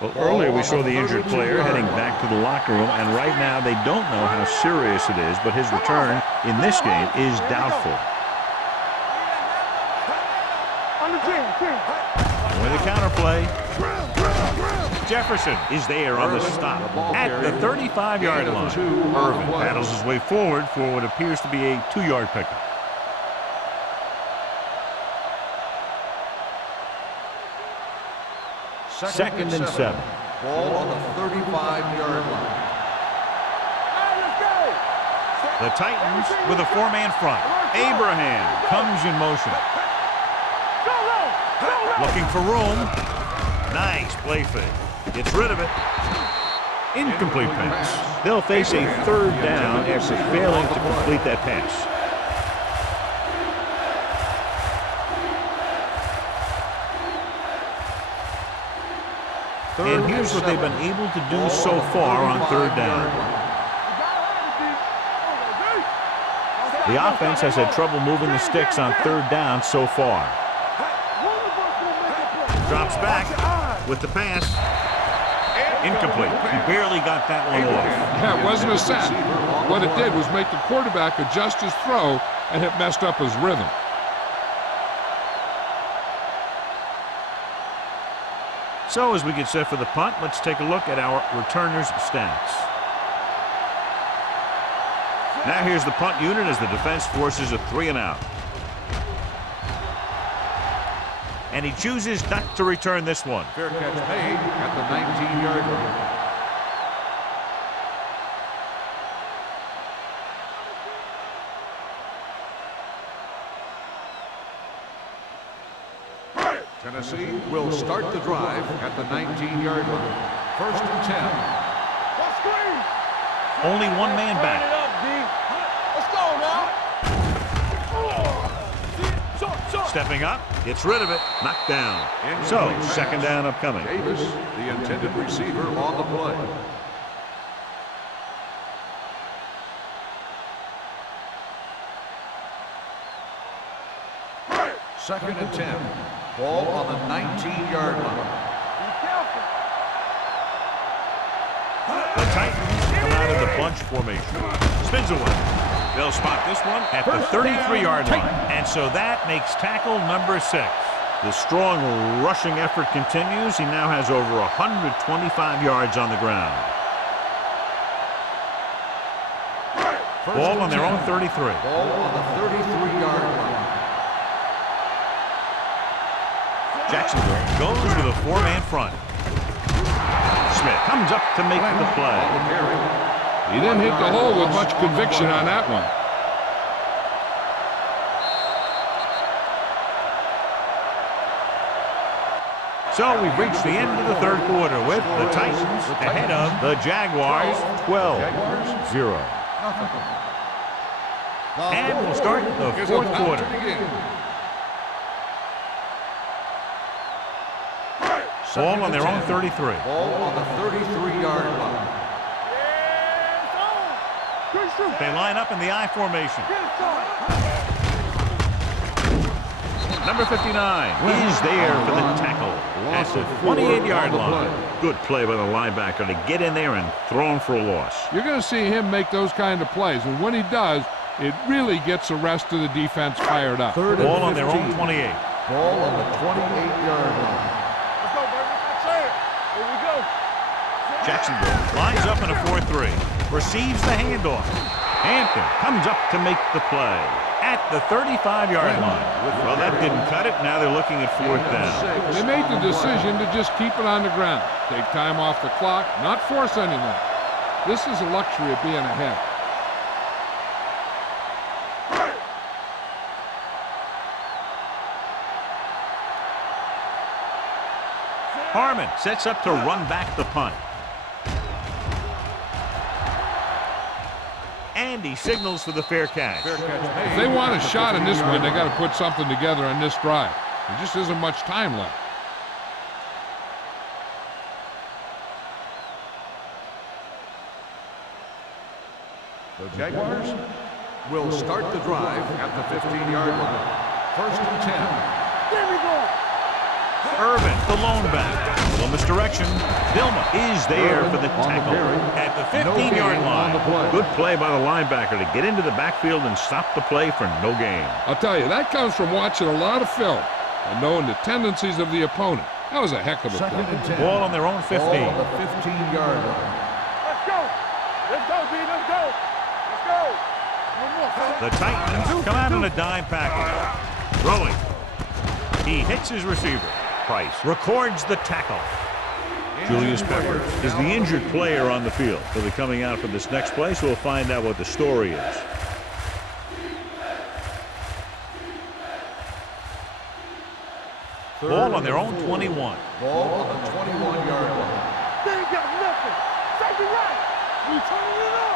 Well, earlier we saw the injured player heading back to the locker room, and right now they don't know how serious it is, but his return in this game is doubtful. On the team. With a counterplay, Jefferson is there on the stop at the 35-yard line. Irvin battles his way forward for what appears to be a 2-yard pickup. Second and 7. Ball on the 35-yard line. The Titans with a 4-man front. Abraham comes in motion. Looking for room. Nice play fake. Gets rid of it. Incomplete pass. They'll face a 3rd down after failing to complete that pass. And here's what they've been able to do so far on 3rd down. The offense has had trouble moving the sticks on 3rd down so far. Drops back with the pass. Incomplete. He barely got that one off. Yeah, it wasn't a sack. What it did was make the quarterback adjust his throw, and it messed up his rhythm. So as we get set for the punt, let's take a look at our returners' stats. Now here's the punt unit as the defense forces a 3-and-out. And he chooses not to return this one. Fair catch made at the 19-yard line. Tennessee will start the drive at the 19-yard line. First and 10. Only one man back. Stepping up, gets rid of it, knocked down. So, 2nd down upcoming. Davis, the intended receiver on the play. Second and 10. Ball on the 19-yard line. The Titans come out of the bunch formation. Spins away. They'll spot this one at the 33-yard line. And so that makes tackle number 6. The strong rushing effort continues. He now has over 125 yards on the ground. Ball on their own 33. Ball on the 33-yard line. Jacksonville goes with a 4-man front. Smith comes up to make the play. He didn't hit the hole with much conviction on that one. So we've reached the end of the 3rd quarter with the Titans ahead of the Jaguars 12-0. And we'll start the 4th quarter. Ball on their own 33. Ball on the 33-yard line. They line up in the I formation. Number 59 is there for the tackle at the 28-yard line. Good play by the linebacker to get in there and throw him for a loss. You're going to see him make those kind of plays, and when he does, it really gets the rest of the defense fired up. Ball on their own 28. Ball on the 28-yard line. Let's go, baby. That's it. Here we go. Jacksonville lines up in a 4-3. Receives the handoff. Hampton comes up to make the play at the 35-yard line. Well, that didn't cut it. Now they're looking at 4th down. They made the decision to just keep it on the ground. Take time off the clock, not force anything. This is a luxury of being ahead. Harmon sets up to run back the punt. And he signals for the fair catch. If they want a shot in this one, they got to put something together on this drive. There just isn't much time left. The Jaguars will start the drive at the 15-yard line. 1st and 10. There we go. Irvin, the lone back. Little misdirection. Vilma is there for the tackle at the 15-yard line. Good play by the linebacker to get into the backfield and stop the play for no gain. I'll tell you, that comes from watching a lot of film and knowing the tendencies of the opponent. That was a heck of a play. 2nd and 10. Ball on their own 15. Ball on the 15-yard line. Let's go. Let's go, D. Let's go. Let's go. One more, son. The Titans come out in a dime package. Throwing. He hits his receiver. Price records the tackle. Julius Peppers is the injured player on the field. He'll be coming out for this next play, so we'll find out what the story is. Ball on their own 21. Ball on the 21-yard line. They ain't got nothing. Take it right. We turning it up.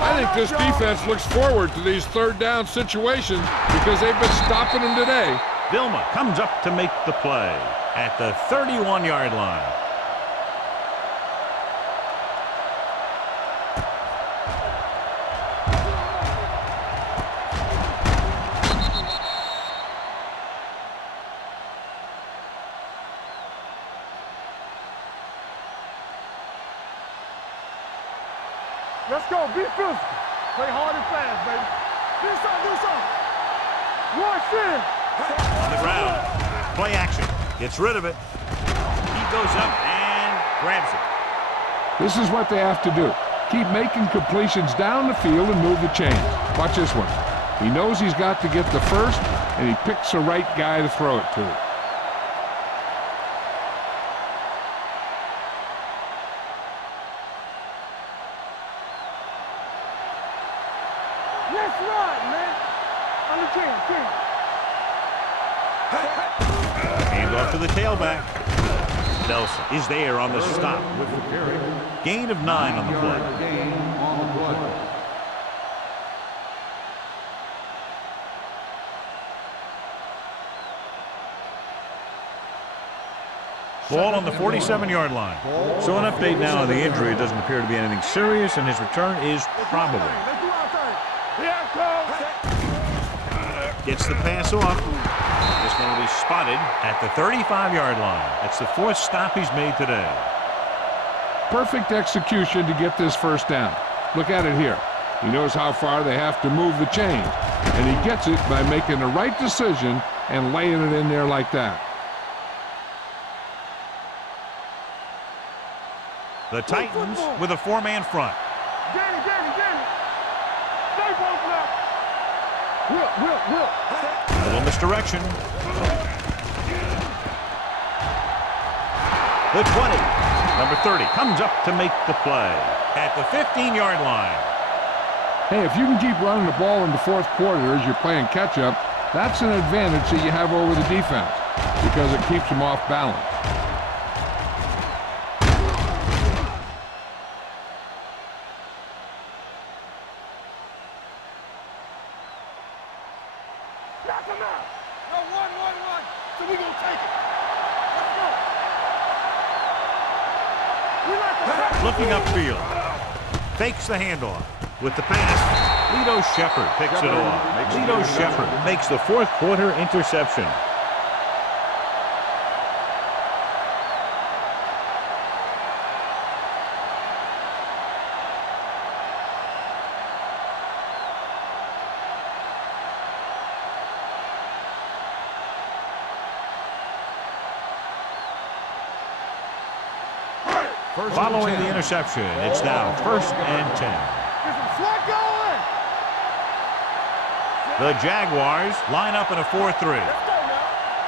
I think this defense looks forward to these 3rd down situations because they've been stopping them today. Vilma comes up to make the play at the 31-yard line. Let's go. Be physical. Play hard and fast, baby. Do something. Do something. Rush in. On the ground. Play action. Gets rid of it. He goes up and grabs it. This is what they have to do. Keep making completions down the field and move the chains. Watch this one. He knows he's got to get the first, and he picks the right guy to throw it to. Let's run, man. On the 10. Hands off to the tailback. Nelson is there on the stop. With the carry. Gain of 9 on the play. Gain on the play. Ball on the 47-yard line. So an update now on the injury. It doesn't appear to be anything serious, and his return is probable. Let's do our thing. Here it comes. Gets the pass off. This one will be spotted at the 35-yard line. That's the 4th stop he's made today. Perfect execution to get this 1st down. Look at it here. He knows how far they have to move the chains, and he gets it by making the right decision and laying it in there like that. The Titans with a 4-man front. Danny. Stay both left. Will. A little misdirection. The 20. Number 30 comes up to make the play at the 15-yard line. Hey, if you can keep running the ball in the 4th quarter as you're playing catch-up, that's an advantage that you have over the defense because it keeps them off balance. Knock him out. No, one. So we gonna take it. Let's go. We like to Looking upfield. Fakes the handoff. With the pass. Lito Shepherd picks it off. Lito Shepherd makes the fourth quarter interception. Following the interception, it's now 1st and 10. The Jaguars line up in a 4-3.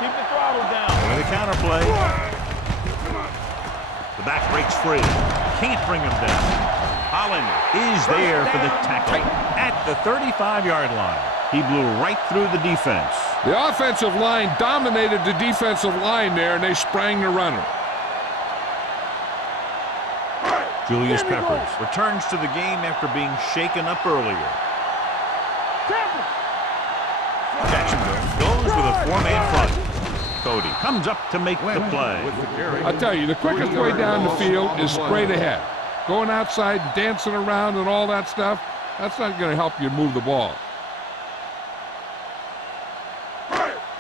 Keep the throttle down. With a counterplay. The back breaks free. Can't bring him down. Holland is there for the tackle at the 35-yard line. He blew right through the defense. The offensive line dominated the defensive line there, and they sprang the runner. Julius Peppers returns to the game after being shaken up earlier. Jacksonville goes with a 4-man front. Cody comes up to make the play. I tell you, the quickest way down the field is straight ahead. Going outside, dancing around and all that stuff, that's not going to help you move the ball.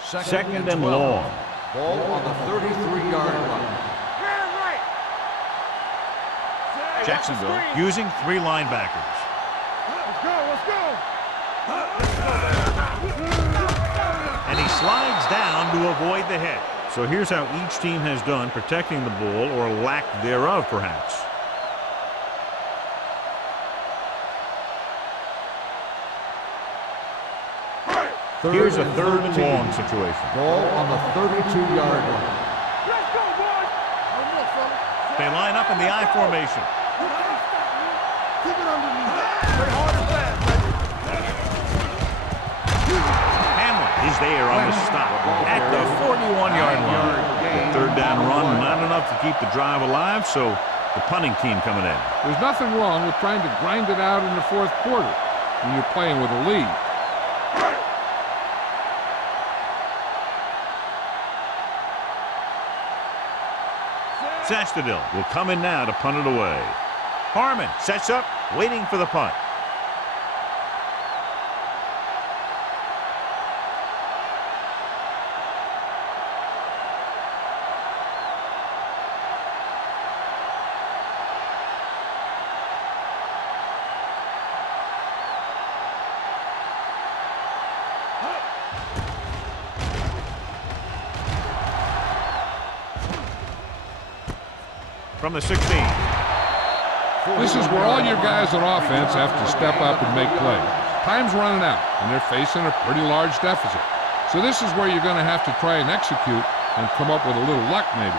Second and long. Ball on the 33-yard line. Jacksonville using 3 linebackers. Let's go. And he slides down to avoid the hit. So here's how each team has done protecting the ball, or lack thereof, perhaps. Here's a 3rd and long situation. Ball on the 32-yard line. Let's go, boys. They line up in the I formation. Keep it underneath. Play hard and fast, baby. Hamlin is there on the stop at the 41-yard line. The 3rd down run, not enough to keep the drive alive, so the punting team coming in. There's nothing wrong with trying to grind it out in the 4th quarter when you're playing with a lead. Sastadil will come in now to punt it away. Harmon sets up, waiting for the punt. From the 16. This is where all your guys on offense have to step up and make plays. Time's running out, and they're facing a pretty large deficit. So this is where you're going to have to try and execute and come up with a little luck, maybe.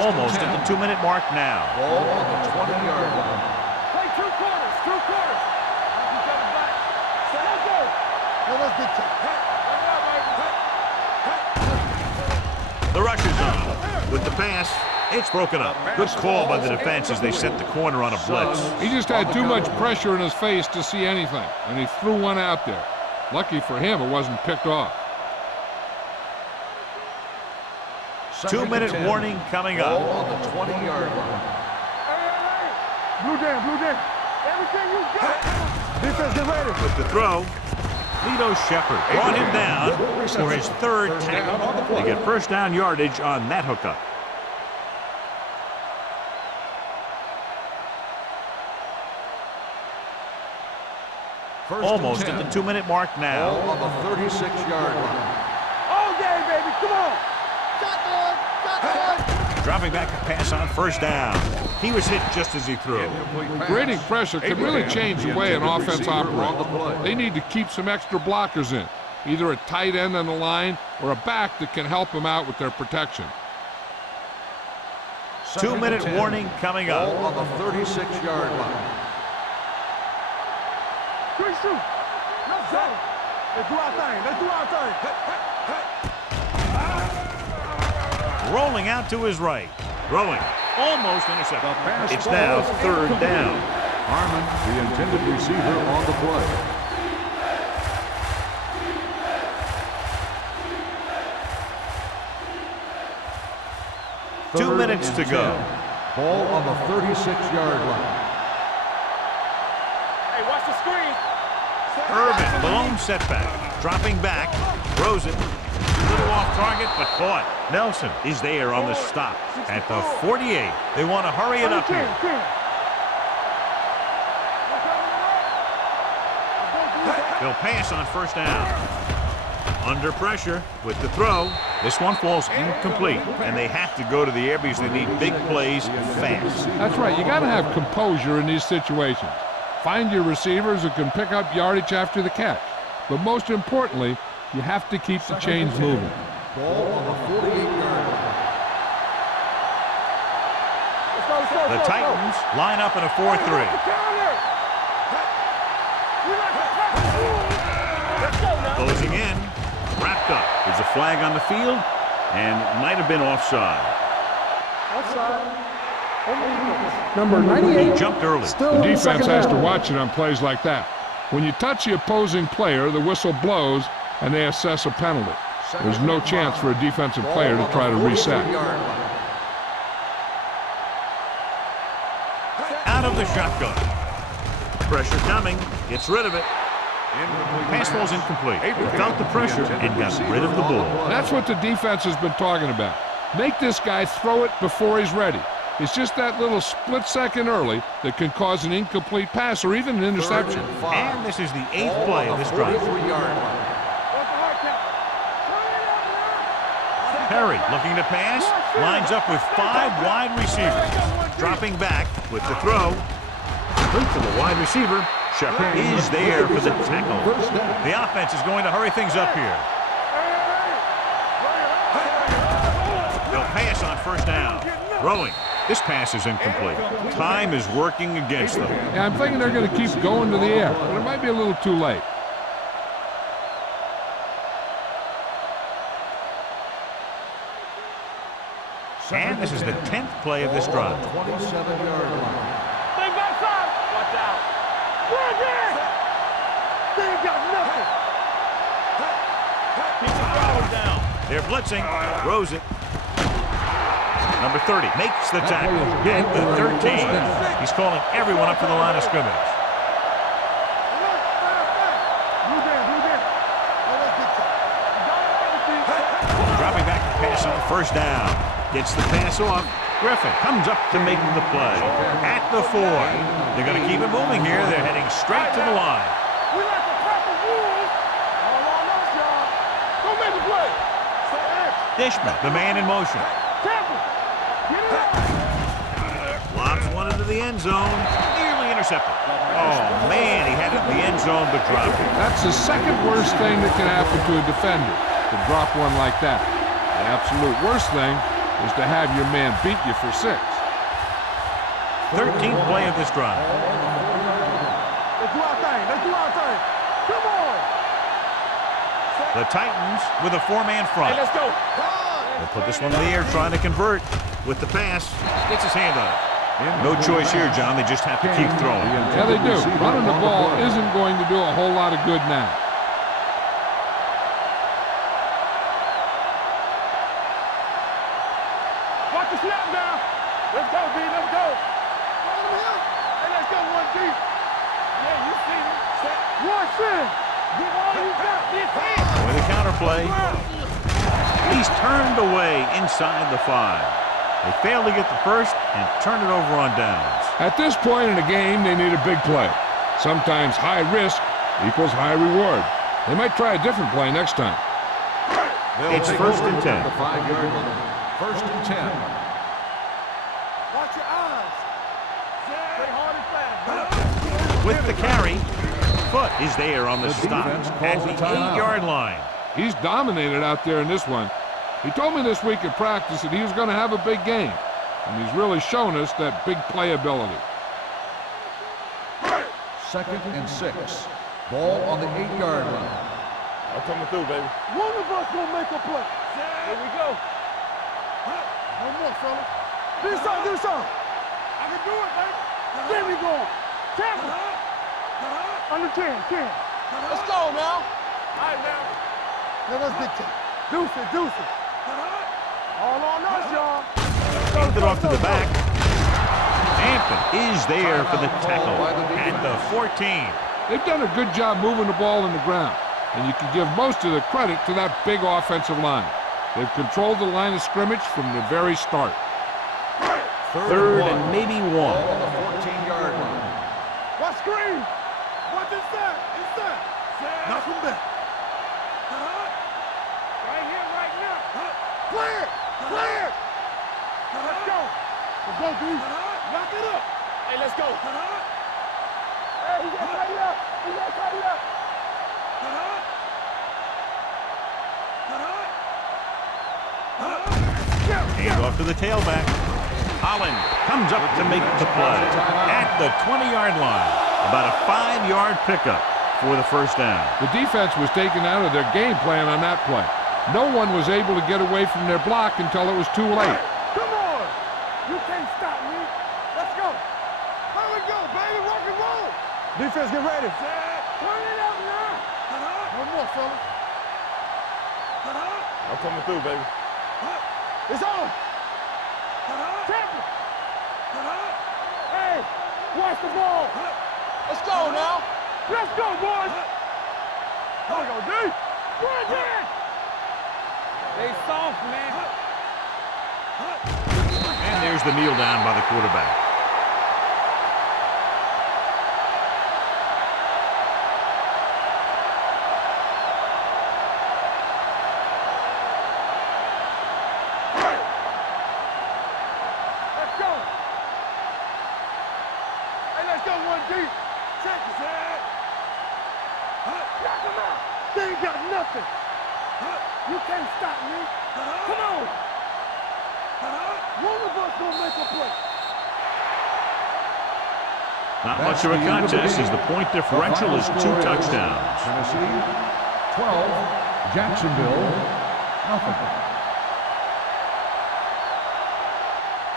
Almost at the 2-minute mark now. Ball on the 20-yard line. Play 2 quarters. Help each other back. Let's go. Let's get The rush is on. With the pass, it's broken up. Good call by the defense as they set the corner on a blitz. He just had too much pressure in his face to see anything, and he threw one out there. Lucky for him, it wasn't picked off. 2-minute warning coming Ball up. on the 20-yard line. Blue jam. Everything you got. Defense, get ready. With the throw, Lito Shepherd brought him down for his 3rd tackle. They get 1st down yardage on that hookup. Almost at the 2-minute mark now. Ball on the 36-yard line. All day, baby. Come on. Shotgun. Dropping back to pass on 1st down. He was hit just as he threw. Grading pressure can really change the way an offense operates. They need to keep some extra blockers in, either a tight end on the line or a back that can help them out with their protection. 2-minute warning coming Ball up. on the 36-yard line. Quick shoot. Let's go. Let's do our thing. Rolling out to his right. Throwing. Almost intercepted. It's now 3rd down. Harmon, the intended receiver on the play. Two minutes to go. Ball on the 36-yard line. Hey, watch the screen. Irvin, blown setback. Dropping back. Throws it. A little off target, but caught. Nelson is there on the stop at the 48. They want to hurry it up here. They'll pass on first down. Under pressure with the throw. This one falls incomplete, and they have to go to the air because they need big plays fast. That's right. You got to have composure in these situations. Find your receivers who can pick up yardage after the catch. But most importantly, you have to keep the chains moving. Ball on the 48-yard line. The Titans line up in a 4-3. Closing in. Wrapped up. There's a flag on the field, and might have been offside. Number 98. He jumped early. Still The defense second has to down. watch it on plays like that. When you touch the opposing player, the whistle blows, and they assess a penalty. There's no chance for a defensive player to try to reset. Out of the shotgun. Pressure coming. Gets rid of it. Pass falls incomplete. Without the pressure and got rid of the ball. That's what the defense has been talking about. Make this guy throw it before he's ready. It's just that little split second early that can cause an incomplete pass or even an interception. And this is the 8th play of this drive. Perry looking to pass. Lines up with 5 wide receivers. Dropping back with the throw. To the wide receiver. Shepard is there for the tackle. The offense is going to hurry things up here. They'll pass on first down. Throwing. This pass is incomplete. Time is working against them. Yeah, I'm thinking they're going to keep going to the air, but it might be a little too late. And this is the 10th play of this drive. 27-yard line. Stay backside. Watch out. Run there. They ain't got nothing. Keep the throw down. They're blitzing. Throws it. Number 30 makes the tackle at the 13. He's calling everyone up to the line of scrimmage. Dropping back to pass on first down. Gets the pass off. Griffin comes up to make the play. At the 4. They're going to keep it moving here. They're heading straight to the line. We like the proper rules. All on us, y'all. Go make the play. Dishman, the man in motion. Tackle. Get it up. Lobs one into the end zone. Nearly intercepted. Oh, man, he had it in the end zone but dropped it. That's the second worst thing that can happen to a defender, to drop one like that. The absolute worst thing is to have your man beat you for 6. 13th play of this drive. Let's do our thing. Let's do our thing. Come on. The Titans with a 4-man front. Hey, let's go. They'll put this one in the air, trying to convert with the pass. Gets his hand on it. No choice here, John. They just have to keep throwing. Yeah, they do. Running the ball isn't going to do a whole lot of good now. Watch the snap now. Let's go, D. Let's go. Hey, let's go, 1D. Yeah, you see me. One sin. Give all you got. This is. With a counterplay. He's turned away inside the 5. They fail to get the first and turn it over on downs. At this point in the game, they need a big play. Sometimes high risk equals high reward. They might try a different play next time. It's first and 10. The 5-yard line. First and 10. Watch your eyes. Stay hard and fast. With the carry, Foot is there on the stop defense at calls the a timeout. 8-yard line. He's dominated out there in this one. He told me this week at practice that he was going to have a big game, and he's really shown us that big play ability. Second and 6. Ball on the 8-yard line. I'm coming through, baby. One of us gonna make a play. Here we go. One more, fella. Do something, do something. I can do it, baby. There we go. Tackle. Under 10, 10. Let's go now. All right, now. Let us dictate. Deuce it, deuce it. All on us, y'all. Hand it off to the back. Hampton is there for the tackle at the 14. They've done a good job moving the ball in the ground, and you can give most of the credit to that big offensive line. They've controlled the line of scrimmage from the very start. Third and maybe one. On the 14-yard line. What screen? What is that? Inside. Nothing back. Right here, right now. Clear! Clear! Let's go. Let's go, D. Lock it up. Hey, let's go. Hey, he got tighten up. He got tighten up. Hand off to the tailback. Holland comes up to make the play at the 20-yard line. About a 5-yard pickup for the first down. The defense was taken out of their game plan on that play. No one was able to get away from their block until it was too late. Come on. You can't stop me. Let's go. Here we go, baby. Rock and roll. Defense, get ready. Turn it up now. No more, fella. I'm coming through, baby. It's on. Tackle. Hey, watch the ball. Let's go now. Let's go, boys. There we go, D. Run, D. They soft, man. And there's the kneel down by the quarterback. Let's go. Hey, let's go, 1D. Check his head. Knock him out. They ain't got nothing. You can't stop me. Come on. One of us gonna make a play. Not much of a contest as the point differential is 2 touchdowns. Tennessee, 12. Jacksonville, nothing.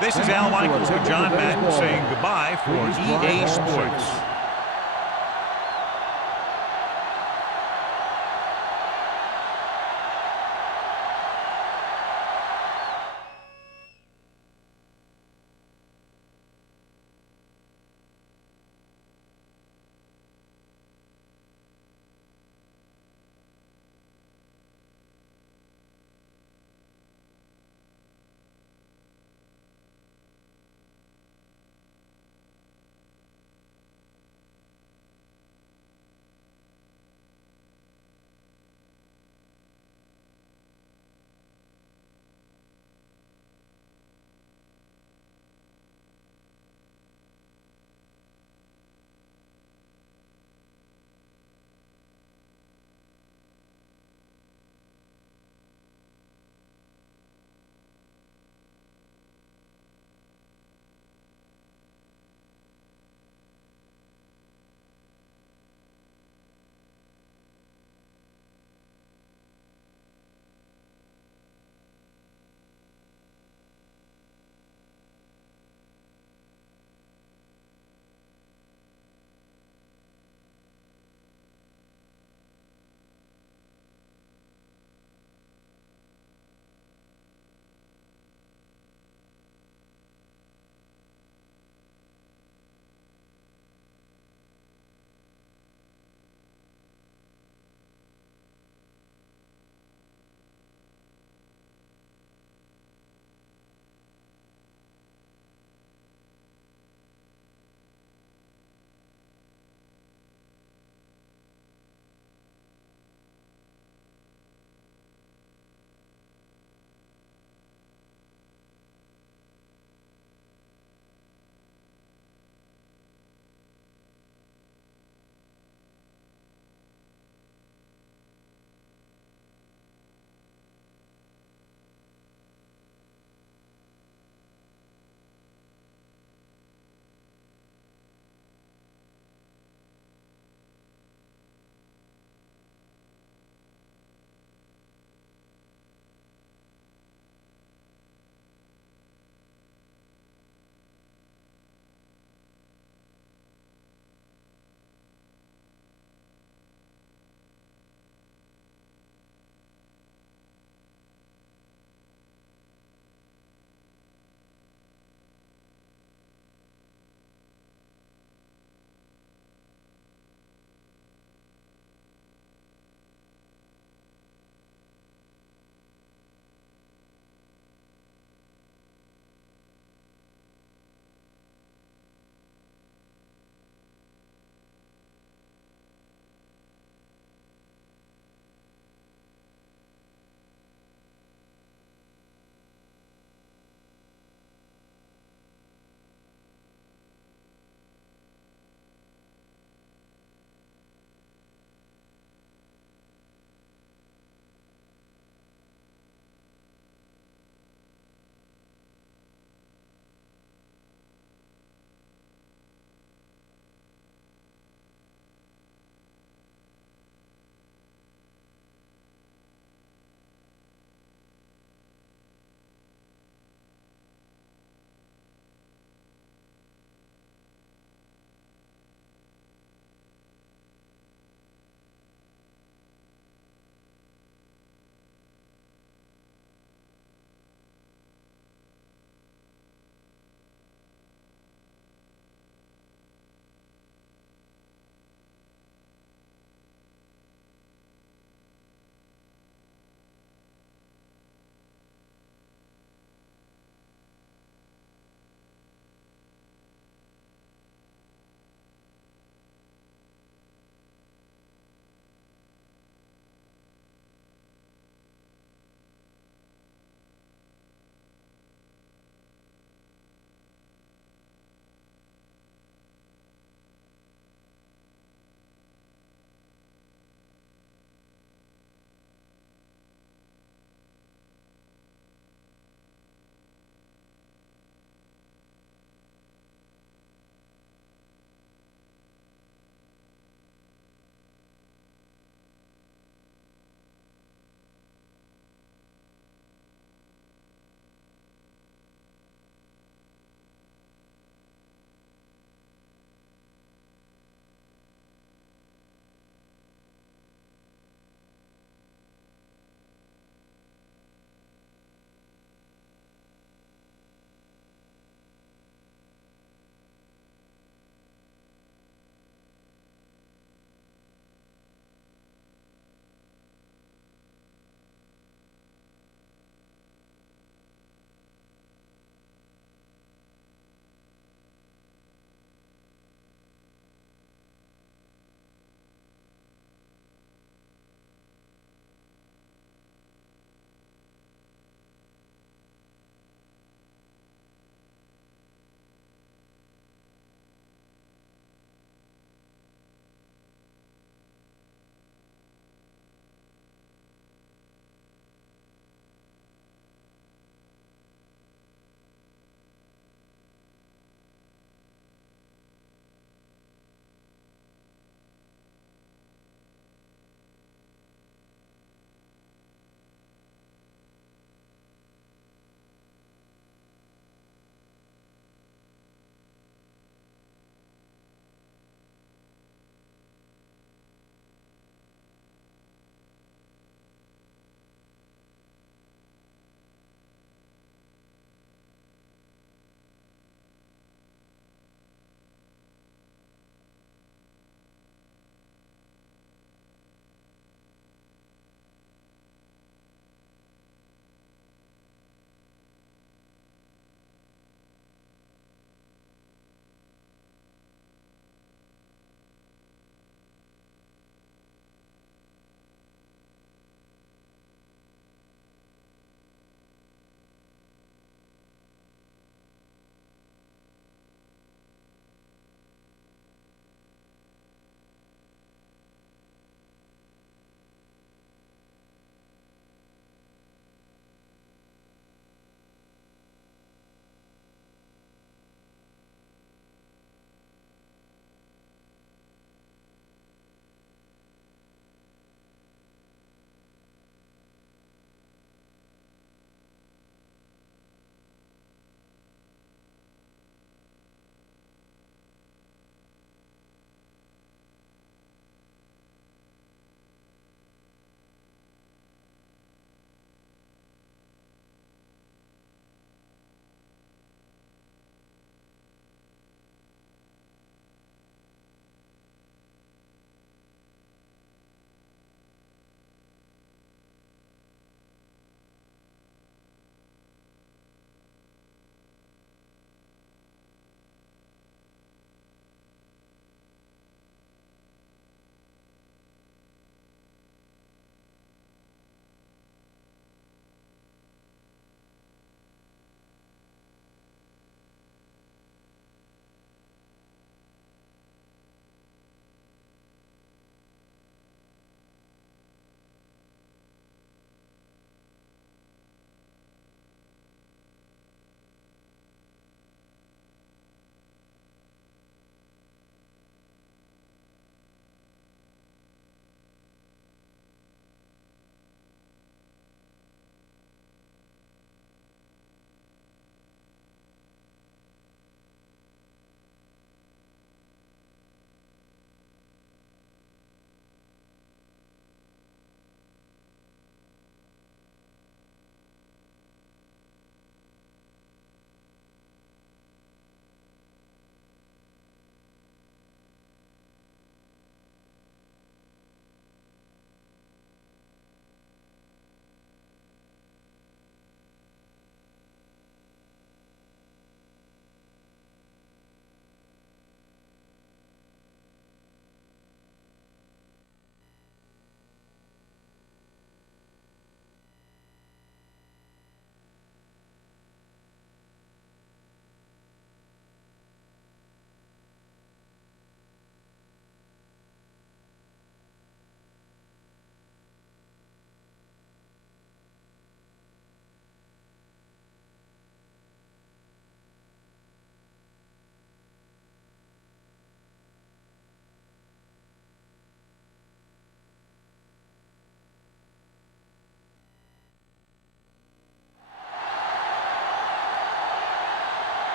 This is Al Michaels with John Madden saying goodbye for EA Sports.